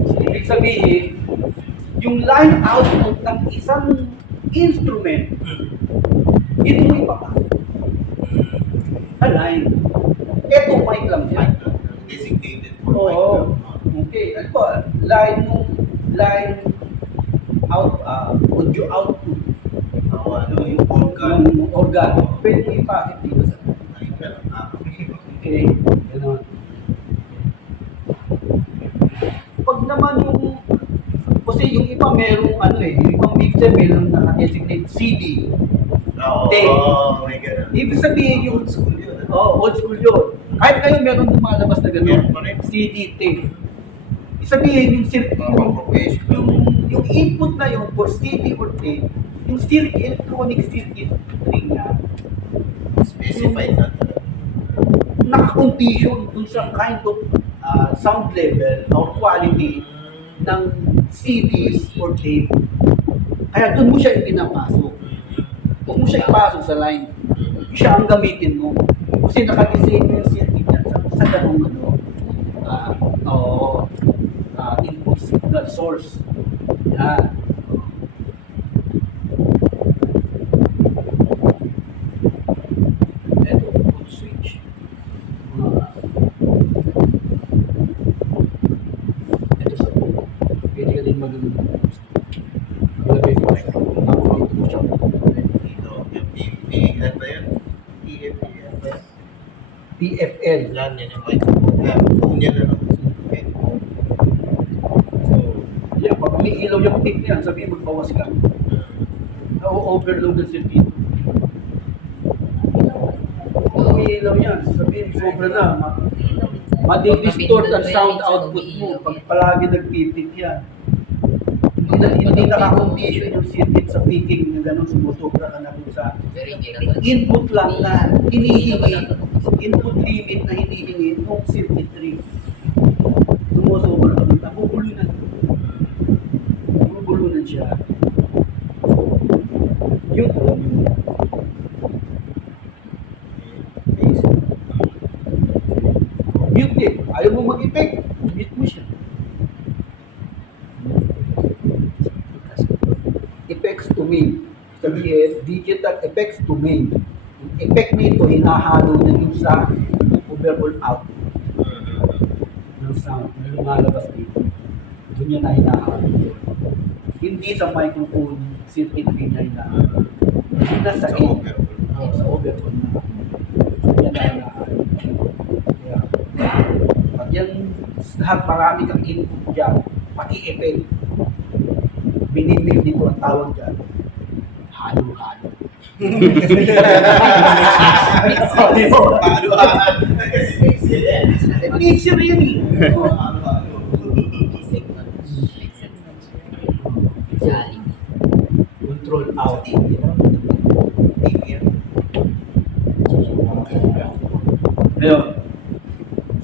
So, ibig sabihin, yung line output ng isang instrument, ito mo ipapasok. A line. Ito mic lang yan. Designated for Oo. mic. Okay. Ano po? Line out, audio output Ano, yung organ. ng organ. Pwede mo ipasok dito sa okay. Ganon. Pag naman kasi yung iba merong ano yung ibang mixer merong naka-designate CD. Oo, Tape. may ganun. Ibig sabihin yung Old school yun. old school yun. Kahit ngayon meron lumalabas na gano'n, Meron pa rin. CD tape. Ibig sabihin yung Mga professional. yung input na yun for CD or tape, yung electronic circuitry niya, Specified na. naka-condition dun sa kind of sound level or quality ng CDs or tape. Kaya dun mo siya pinapasok. Huwag mo siya ipasok sa line. Siya ang gamitin mo. Kasi naka-design mo yung circuit niya sa ganung input signal source. Yan. Ito, input switch. Ito sa pwede ka din mag-ano. Maglagay ko siya. Tapos dito mo siya. Dito, yung ano ba yun? PFL ba yun? PFL. Lan yan yung microphone. Phone yan ano. Okay. So, yan, pag umiilaw yung tip niyan, sabihin magbawas ka. Na-overload ang circuit. Pag umiilaw yan, sabihin sobra na. Madi-distort ang sound output mo pag palagi nagpipik yan. Hindi nakakondition yung circuit sa picking na gano'n, sumusobra ka na dun sa input lang na hinihingi, input limit na hinihingi ng circuitry. Sumusobra ka dun, nabubulunan. Nabubulunan siya. Yun alam yun. Mute it. Ayaw mo mag-effect, mute mo siya. Effects to main. Sabihin, digital effects to main. Yung effect nito, hinahalo na yung sa overall output ng sound na lumalabas dito. Doon niya na hinahalo. Hindi sa microphone circuitry na hinahalo. Hindi na sa in. Sa overall na. Yan na hinahalo. Kaya, pag yan, lahat marami kang input dyan, pati effect. Binibig dito ang tawag dyan. Halo-halo. Paano kasi mixer yan. Mixer yan eh. Jolly. Control out.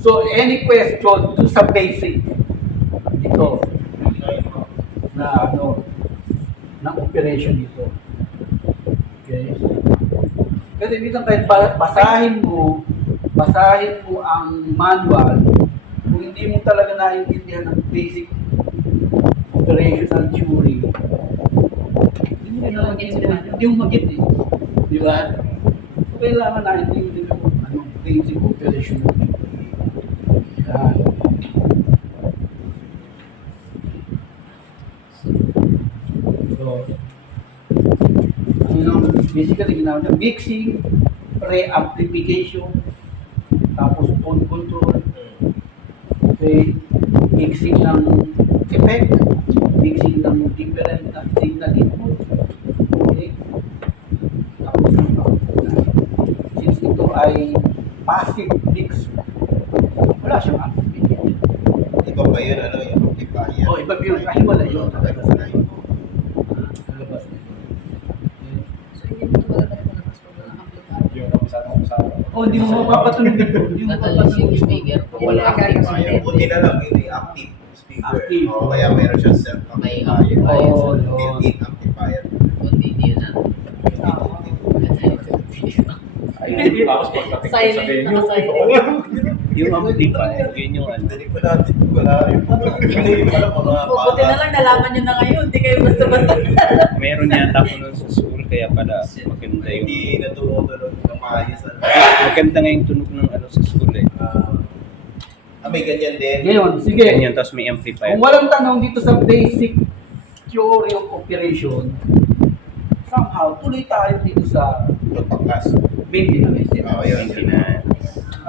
So, any question to sa basic ito na na operation ito. Okay? Kasi dito kahit basahin mo ang manual, kung hindi mo talaga naiintindihan ng basic operational theory, hindi mo mag-get eh. Di ba? So, kailangan naiintindihan yung basic operational theory. Yan. So, basically ginawa niya, mixing, pre-amplification, tapos tone control, okay, mixing ng effect, mixing ng different signal input, okay, tapos since ito ay passive mix, wala siyang amplification. Iba pa yun, yung amplifier. Oh, iba yun, kahit wala yun. Talaga sa layo. Lalabas na yun. So, hindi mo talaga malakas pag walang amplifier. Yung umpisa sa Oh, hindi mo mapapatunog dito. Hindi mo Tatalis yung mapapatunog speaker. dito. Wala amplifier. Buti na lang yun yung active speaker. Active. O kaya meron siyang May self-amplifier. amplifier. Oh, yun. Built-in amplifier. Kundi di na. Tapos pagdating ko sa Silent, venue, naka-silent. Yung amplifier, yun yung ano. Hindi pa natin wala yung hindi pa lang mga Buti na lang nalaman nyo na ngayon. Hindi kayo basta-basta. Meron yata ako nun sa school, kaya pala maganda yung... Hindi natulog ng maayos. Maganda nga yung tunog ng ano sa school eh. May ganyan din. Ngayon, sige. Ganyan, tapos may amplifier. Kung walang tanong dito sa basic theory of operation, somehow, tuloy tayo dito sa Pagkas. maintenance. Ayun. Hindi na.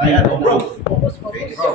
Ayan, bro. Focus, focus. Bro.